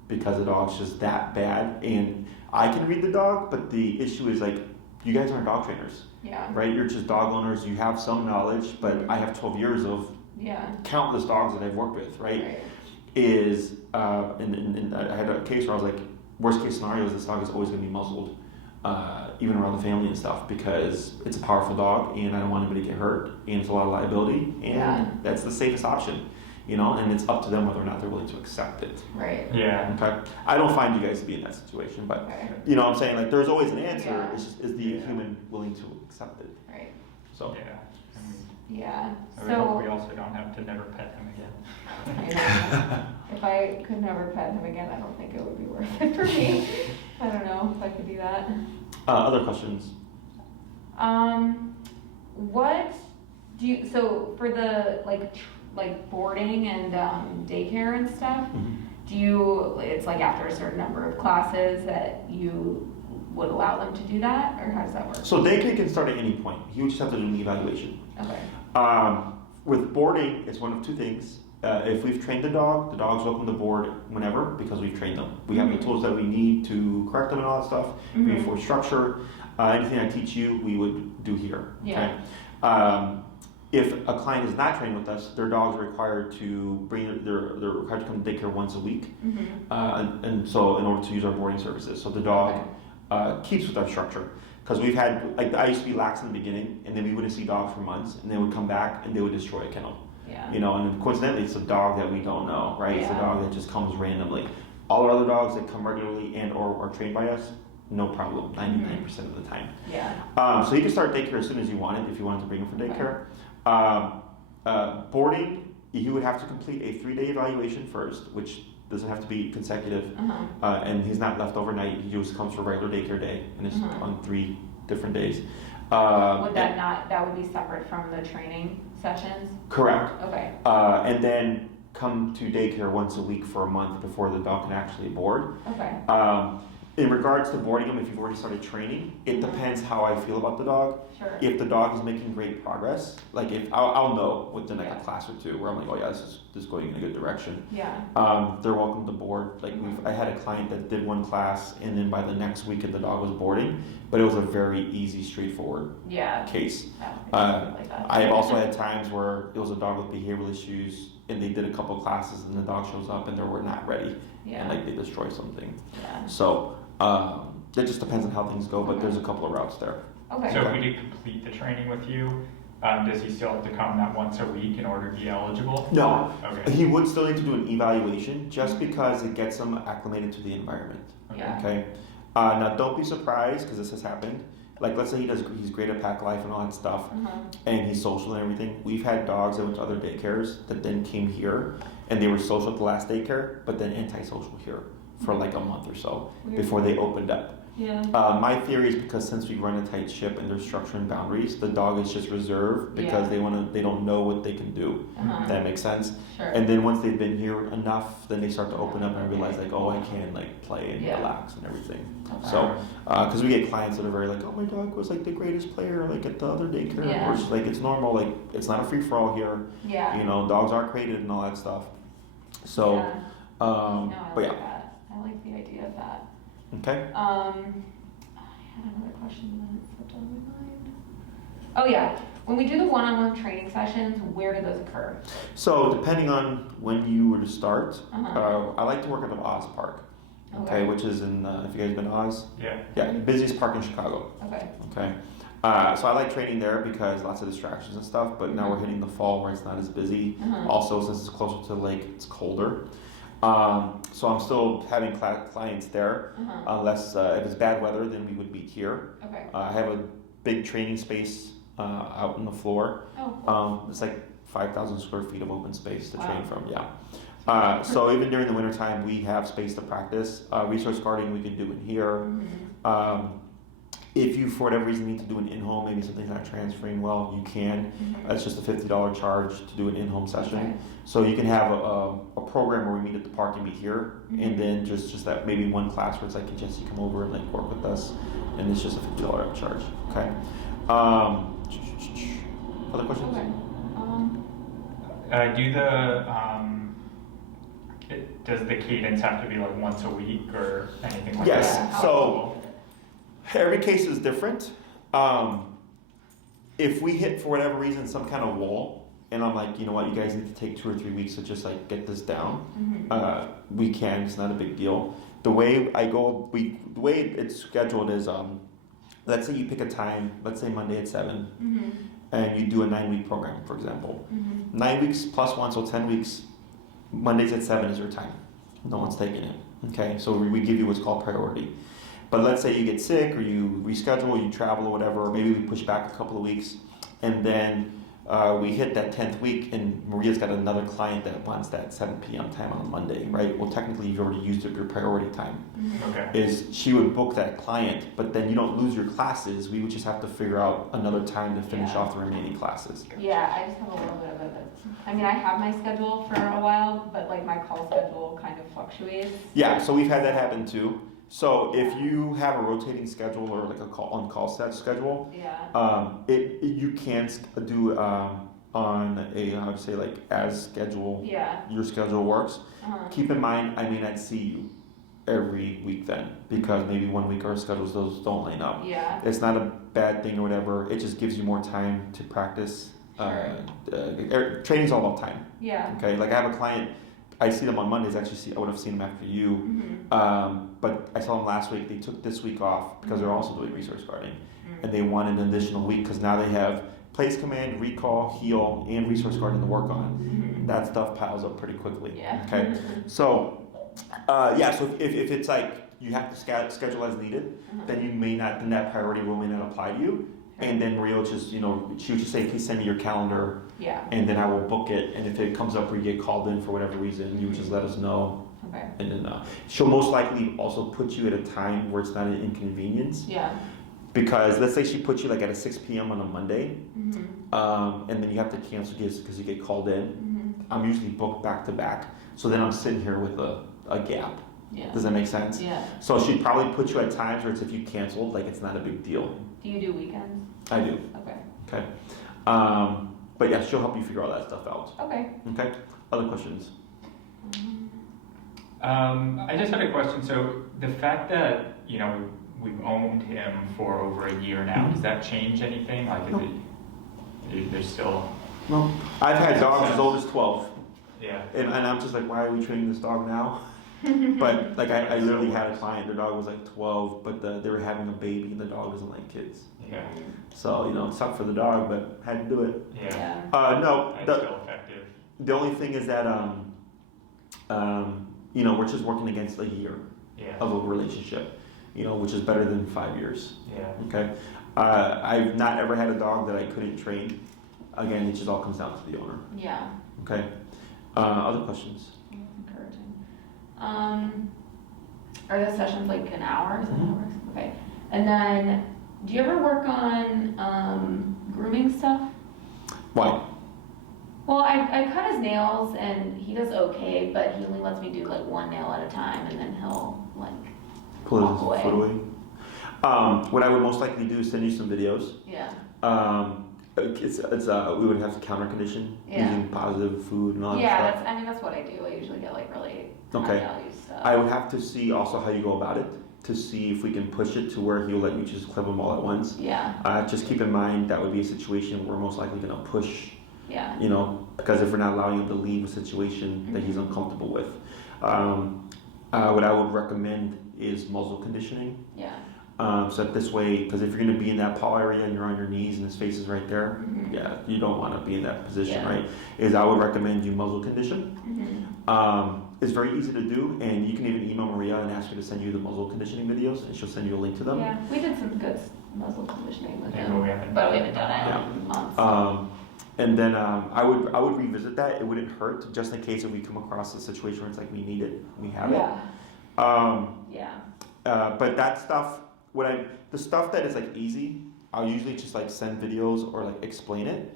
because the dog's just that bad. And I can read the dog, but the issue is like you guys aren't dog trainers. Yeah. Right? You're just dog owners. You have some knowledge, but I have 12 years of countless dogs that I've worked with, right? And I had a case where I was like, worst case scenario is this dog is always going to be muzzled, even around the family and stuff, because it's a powerful dog and I don't want anybody to get hurt and it's a lot of liability and that's the safest option, and it's up to them whether or not they're willing to accept it. Right. Yeah. Okay. I don't find you guys to be in that situation, but you know what I'm saying? Like there's always an answer. It's just is the human willing to accept it? Right. So Yeah. I hope we also don't have to never pet him again. If I could never pet him again, I don't think it would be worth it for me. I don't know if I could do that. Other questions? What do you, so for the like boarding and daycare and stuff, do you, it's like after a certain number of classes that you would allow them to do that, or how does that work? So daycare can start at any point. You just have to do an evaluation. Okay. With boarding, it's one of 2 things. If we've trained the dog's welcome to board whenever because we've trained them. We have the tools that we need to correct them and all that stuff. Reinforce structure. Anything I teach you, we would do here. Yeah. Okay? if a client is not trained with us, their dog is required to they're required to come to daycare once a week, and so in order to use our boarding services, so the dog keeps with our structure. Because we've had, like, I used to be lax in the beginning, and then we wouldn't see dogs for months, and they would come back and they would destroy a kennel. Yeah. You know, and coincidentally, it's a dog that we don't know, right? It's a Yeah. dog that just comes randomly. All our other dogs that come regularly and or are trained by us, no problem, 99% of the time. Yeah. So you can start daycare as soon as you wanted, if you wanted to bring him for daycare. Boarding, you would have to complete a 3-day evaluation first, which doesn't have to be consecutive, and he's not left overnight. He just comes for regular daycare day, and it's on 3 different days. Would that would be separate from the training sessions? Correct. Okay. And then come to daycare once a week for a month before the dog can actually board. Okay. In regards to boarding him, if you've already started training, it depends how I feel about the dog. Sure. If the dog is making great progress, like if I'll know within like a class or 2 where I'm like, oh yeah, this is going in a good direction. Yeah. They're welcome to board. Like I had a client that did 1 class, and then by the next weekend the dog was boarding, but it was a very easy, straightforward case. Like that. I have also had times where it was a dog with behavioral issues, and they did a couple of classes, and the dog shows up and they were not ready, and like they destroy something. Yeah. So it just depends on how things go, but there's a couple of routes there. Okay. So if we did complete the training with you, does he still have to come that once a week in order to be eligible? No. Okay. He would still need to do an evaluation just because it gets him acclimated to the environment. Yeah. Okay. Now don't be surprised, because this has happened. Like, let's say he's great at pack life and all that stuff, and he's social and everything. We've had dogs that went to other daycares that then came here, and they were social at the last daycare, but then antisocial here for like a month or so before they opened up. Yeah. My theory is because since we run a tight ship and there's structure and boundaries, the dog is just reserved because they don't know what they can do. If that makes sense. Sure. And then once they've been here enough, then they start to open up and realize like, oh, I can like play and relax and everything. Okay. So, because we get clients that are very like, oh, my dog was like the greatest player like at the other daycare. Yeah. Or it's like, it's normal, like it's not a free for all here. Yeah. You know, dogs are created and all that stuff. So, No, I but like yeah. that. I like the idea of that. Okay. I had another question that slipped out of my mind. Oh yeah, when we do the one-on-one training sessions, where do those occur? So depending on when you were to start, I like to work at the Oz Park, okay, which is in, if you guys been to Oz? Yeah, busiest park in Chicago. Okay. So I like training there because lots of distractions and stuff, but now we're hitting the fall where it's not as busy. Also, since it's closer to the lake, it's colder. So I'm still having clients there, unless if it's bad weather, then we would meet here. Okay. I have a big training space out on the floor. Oh, cool. It's like 5,000 square feet of open space to train from. Yeah. So even during the wintertime, we have space to practice. Resource guarding we can do in here. If you, for whatever reason, need to do an in-home, maybe something's not transferring well, you can. It's just a $50 charge to do an in-home session. Okay. So you can have a program where we meet at the park and meet here, and then just that maybe one class where it's like, Jesse, come over and like work with us, and it's just a $50 charge. Okay. Other questions? Okay. Does the cadence have to be like once a week or anything like Yes. that? So every case is different. If we hit for whatever reason some kind of wall, and I'm like, you know what, you guys need to take 2 or 3 weeks to just like get this down, we can. It's not a big deal. The way it's scheduled is, let's say you pick a time. Let's say Monday at 7, and you do a 9-week program, for example. 9 weeks plus 1, so 10 weeks. Mondays at 7 is your time. No one's taking it. Okay, so we give you what's called priority. But let's say you get sick, or you reschedule, you travel, or whatever, or maybe we push back a couple of weeks, and then we hit that 10th week, and Maria's got another client that wants that 7 p.m. time on a Monday, right? Well, technically, you've already used up your priority time. Okay. Is she would book that client, but then you don't lose your classes. We would just have to figure out another time to finish off the remaining classes. Yeah, I just have a little bit of a. I mean, I have my schedule for a while, but like my call schedule kind of fluctuates. Yeah, so we've had that happen too. So if you have a rotating schedule or like a on-call set schedule, you can do on a, I would say like as schedule, your schedule works. Keep in mind, I may not see you every week then, because maybe 1 week our schedules those don't line up. Yeah. It's not a bad thing or whatever. It just gives you more time to practice training's all about time. Yeah. Okay, like I have a client, I see them on Mondays. Actually, I would have seen them after you, but I saw them last week. They took this week off because they're also doing resource guarding, and they want an additional week because now they have place command, recall, heal, and resource guarding to work on. That stuff piles up pretty quickly. Yeah. Okay, so so if it's like you have to schedule as needed, then you may not, then that priority rule may not apply to you. And then Maria will just, she would just say, please send me your calendar, and then I will book it. And if it comes up where you get called in for whatever reason, you would just let us know. Okay. And then she'll most likely also put you at a time where it's not an inconvenience. Yeah. Because let's say she puts you like at a 6 p.m. on a Monday, and then you have to cancel because you get called in. I'm usually booked back to back. So then I'm sitting here with a gap. Yeah. Does that make sense? Yeah. So she'd probably put you at times where it's if you canceled, like it's not a big deal. Do you do weekends? I do. Okay. Okay. But yeah, she'll help you figure all that stuff out. Okay. Okay. Other questions? I just had a question. So the fact that, we've owned him for over a year now, does that change anything? Like, there's still... No. I've had dogs as old as 12. Yeah. And I'm just like, why are we training this dog now? But like I literally had a client, their dog was like 12, but they were having a baby and the dog doesn't like kids. Yeah. So, it sucked for the dog, but had to do it. Yeah. No. It's still effective. The only thing is that, we're just working against a year of a relationship, which is better than 5 years. Yeah. Okay. I've not ever had a dog that I couldn't train. Again, it just all comes down to the owner. Yeah. Okay. Other questions? Encouraging. Are the sessions like an hour? Is that how it works? Okay. And then, do you ever work on grooming stuff? Why? Well, I cut his nails and he does okay, but he only lets me do like one nail at a time, and then he'll like Pull walk his away. foot away. What I would most likely do is send you some videos. Yeah. We would have to counter condition using positive food and all that stuff. That's what I do. I usually get like really Okay. high value stuff. I would have to see also how you go about it to see if we can push it to where he'll let you just clip them all at once. Yeah. Just keep in mind that would be a situation where we're most likely going to push. Yeah. Because if we're not allowing him to leave a situation that he's uncomfortable with. What I would recommend is muzzle conditioning. Yeah. So that this way, because if you're going to be in that paw area and you're on your knees and his face is right there, you don't want to be in that position, right? I would recommend you muzzle condition. It's very easy to do, and you can even email Maria and ask her to send you the muzzle conditioning videos, and she'll send you a link to them. Yeah, we did some good muzzle conditioning with him, but but we haven't done it in months. And then I would revisit that. It wouldn't hurt, just in case if we come across a situation where it's like we need it, we have it. But that stuff, the stuff that is like easy, I'll usually just like send videos or like explain it.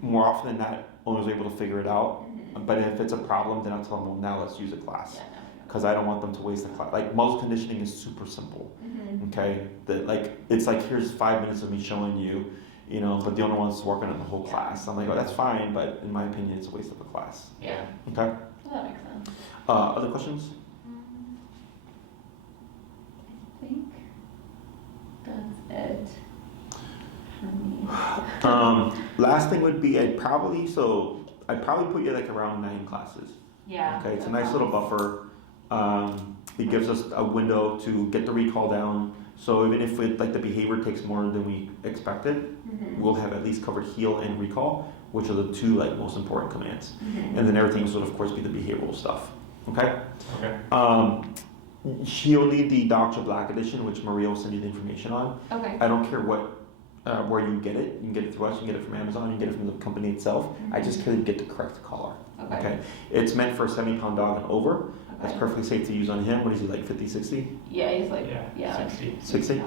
More often than not, owners are able to figure it out. But if it's a problem, then I'll tell them, well, now let's use a class. Because I don't want them to waste the class. Like muzzle conditioning is super simple. Okay, it's like here's 5 minutes of me showing you, but the owner wants to work on it the whole class. I'm like, oh, that's fine, but in my opinion, it's a waste of a class. Yeah. Okay. Well, that makes sense. Other questions? I think that's it for me. Last thing would be I'd probably put you like around 9 classes. Yeah. Okay, it's a nice little buffer. It gives us a window to get the recall down. So even if the behavior takes more than we expected, we'll have at least covered heal and recall, which are the 2 most important commands. And then everything will of course be the behavioral stuff. Okay. Okay. She'll need the Dr. Black edition, which Maria will send you the information on. Okay. I don't care where you get it. You can get it through us. You can get it from Amazon. You can get it from the company itself. I just care you get the correct collar. Okay. It's meant for a 70-pound dog and over. That's perfectly safe to use on him. What is he, like 50, 60? Yeah, he's like, 60. 60?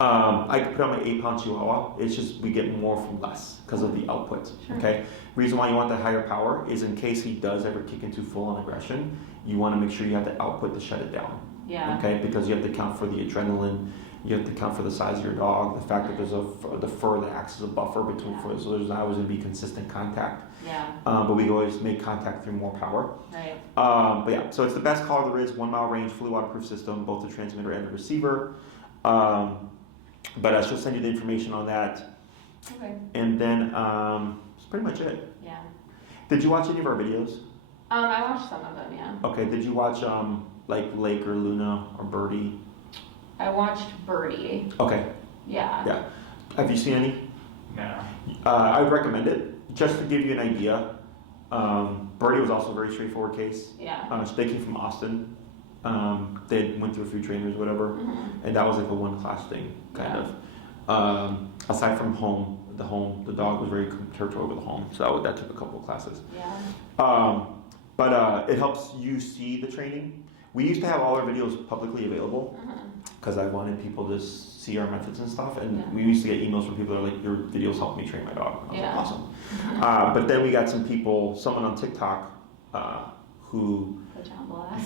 I could put on my 8-pound Chihuahua. It's just we get more from less because of the output. Sure. Okay. Reason why you want the higher power is in case he does ever kick into full-on aggression, you want to make sure you have the output to shut it down. Yeah. Okay, because you have to account for the adrenaline, you have to account for the size of your dog, the fact that there's the fur that acts as a buffer between foot, so there's not always going to be consistent contact. Yeah. But we always make contact through more power. Right. But yeah, so it's the best collar there is, 1 mile range, fully waterproof system, both the transmitter and the receiver. But she'll send you the information on that. Okay. And then pretty much it. Yeah. Did you watch any of our videos? I watched some of them, yeah. Okay, did you watch like Lake or Luna or Birdie? I watched Birdie. Okay, Yeah. yeah. Have you seen any? No. I would recommend it. Just to give you an idea, Birdie was also a very straightforward case. Yeah. They came from Austin. They went through a few trainers, whatever, and that was like a one class thing, kind of. Aside from the dog was very territorial with the home, so that took a couple of classes. Yeah. But it helps you see the training. We used to have all our videos publicly available because I wanted people to see our methods and stuff, and we used to get emails from people that are like, your videos helped me train my dog. I was like, awesome. But then we got someone on TikTok who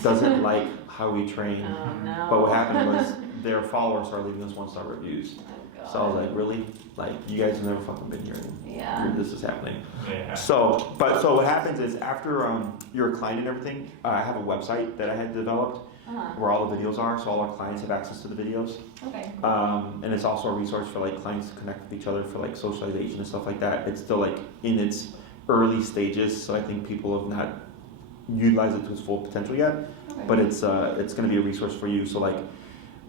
doesn't like how we train. Oh, no. But what happened was their followers started leaving us 1-star reviews. Oh, So I was like, really? Like, you guys have never fucking been here. Yeah. This is happening. Yeah. So what happens is after you're a client and everything, I have a website that I had developed where all the videos are, so all our clients have access to the videos. Okay. And it's also a resource for like clients to connect with each other for like socialization and stuff like that. It's still like in its early stages, so I think people have not utilized it to its full potential yet. Okay. But it's going to be a resource for you. So like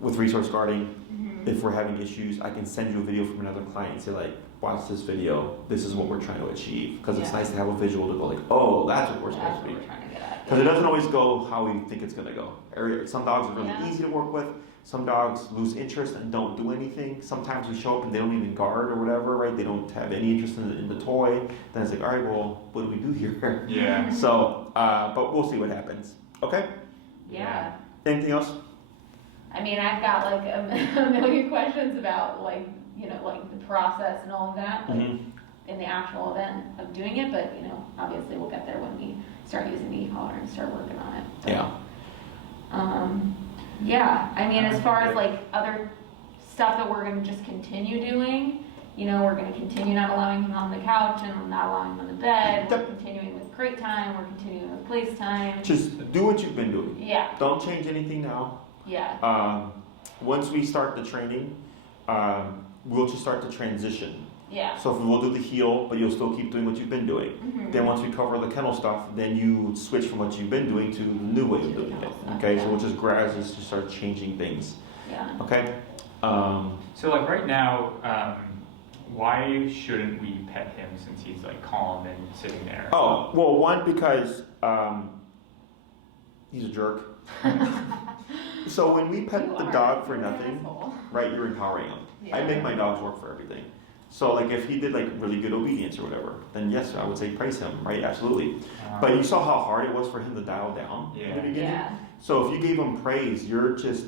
with resource guarding, if we're having issues, I can send you a video from another client and say like, watch this video. This is what we're trying to achieve. Because it's nice to have a visual to go like, oh, that's what we're supposed to be. Trying to get at. Because it doesn't always go how we think it's going to go. Some dogs are really easy to work with. Some dogs lose interest and don't do anything. Sometimes we show up and they don't even guard or whatever, right? They don't have any interest in the toy. Then it's like, all right, well, what do we do here? Yeah. So, but we'll see what happens. Okay? Yeah. Anything else? I mean, I've got like a million questions about like, you know, like the process and all of that, like in the actual event of doing it, but you know, obviously we'll get there when we start using the e-collar and start working on it. So, yeah, I mean, as far as like other stuff that we're gonna just continue doing, you know, we're gonna continue not allowing him on the couch and not allowing him on the bed. We're continuing with crate time. We're continuing with place time. Just do what you've been doing. Yeah. Don't change anything now. Yeah. Once we start the training, we'll just start the transition. Yeah. So if we'll do the heel, but you'll still keep doing what you've been doing. Then once we cover the kennel stuff, then you switch from what you've been doing to the new way of doing it. Okay, so we'll just gradually just start changing things. Yeah. Okay. So like right now, why shouldn't we pet him since he's like calm and sitting there? Oh, well, one, because he's a jerk. So when we pet the dog for nothing, right, you're empowering him. I make my dogs work for everything. So like if he did like really good obedience or whatever, then yes, I would say praise him, right? Absolutely. But you saw how hard it was for him to dial down in the beginning. Yeah. So if you gave him praise, you're just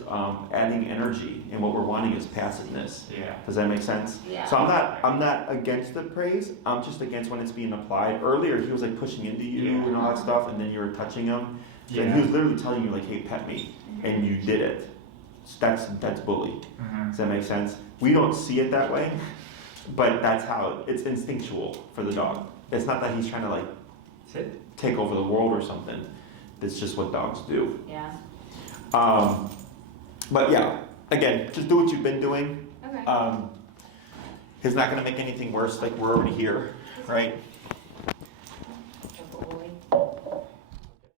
adding energy, and what we're wanting is passiveness. Yeah. Does that make sense? Yeah. So I'm not against the praise. I'm just against when it's being applied. Earlier he was like pushing into you and all that stuff, and then you were touching him. And he was literally telling you like, hey, pet me, and you did it. That's bully. Does that make sense? We don't see it that way, but that's how it's instinctual for the dog. It's not that he's trying to like take over the world or something. It's just what dogs do. Yeah. But yeah, again, just do what you've been doing. Okay. It's not going to make anything worse. Like we're already here, right?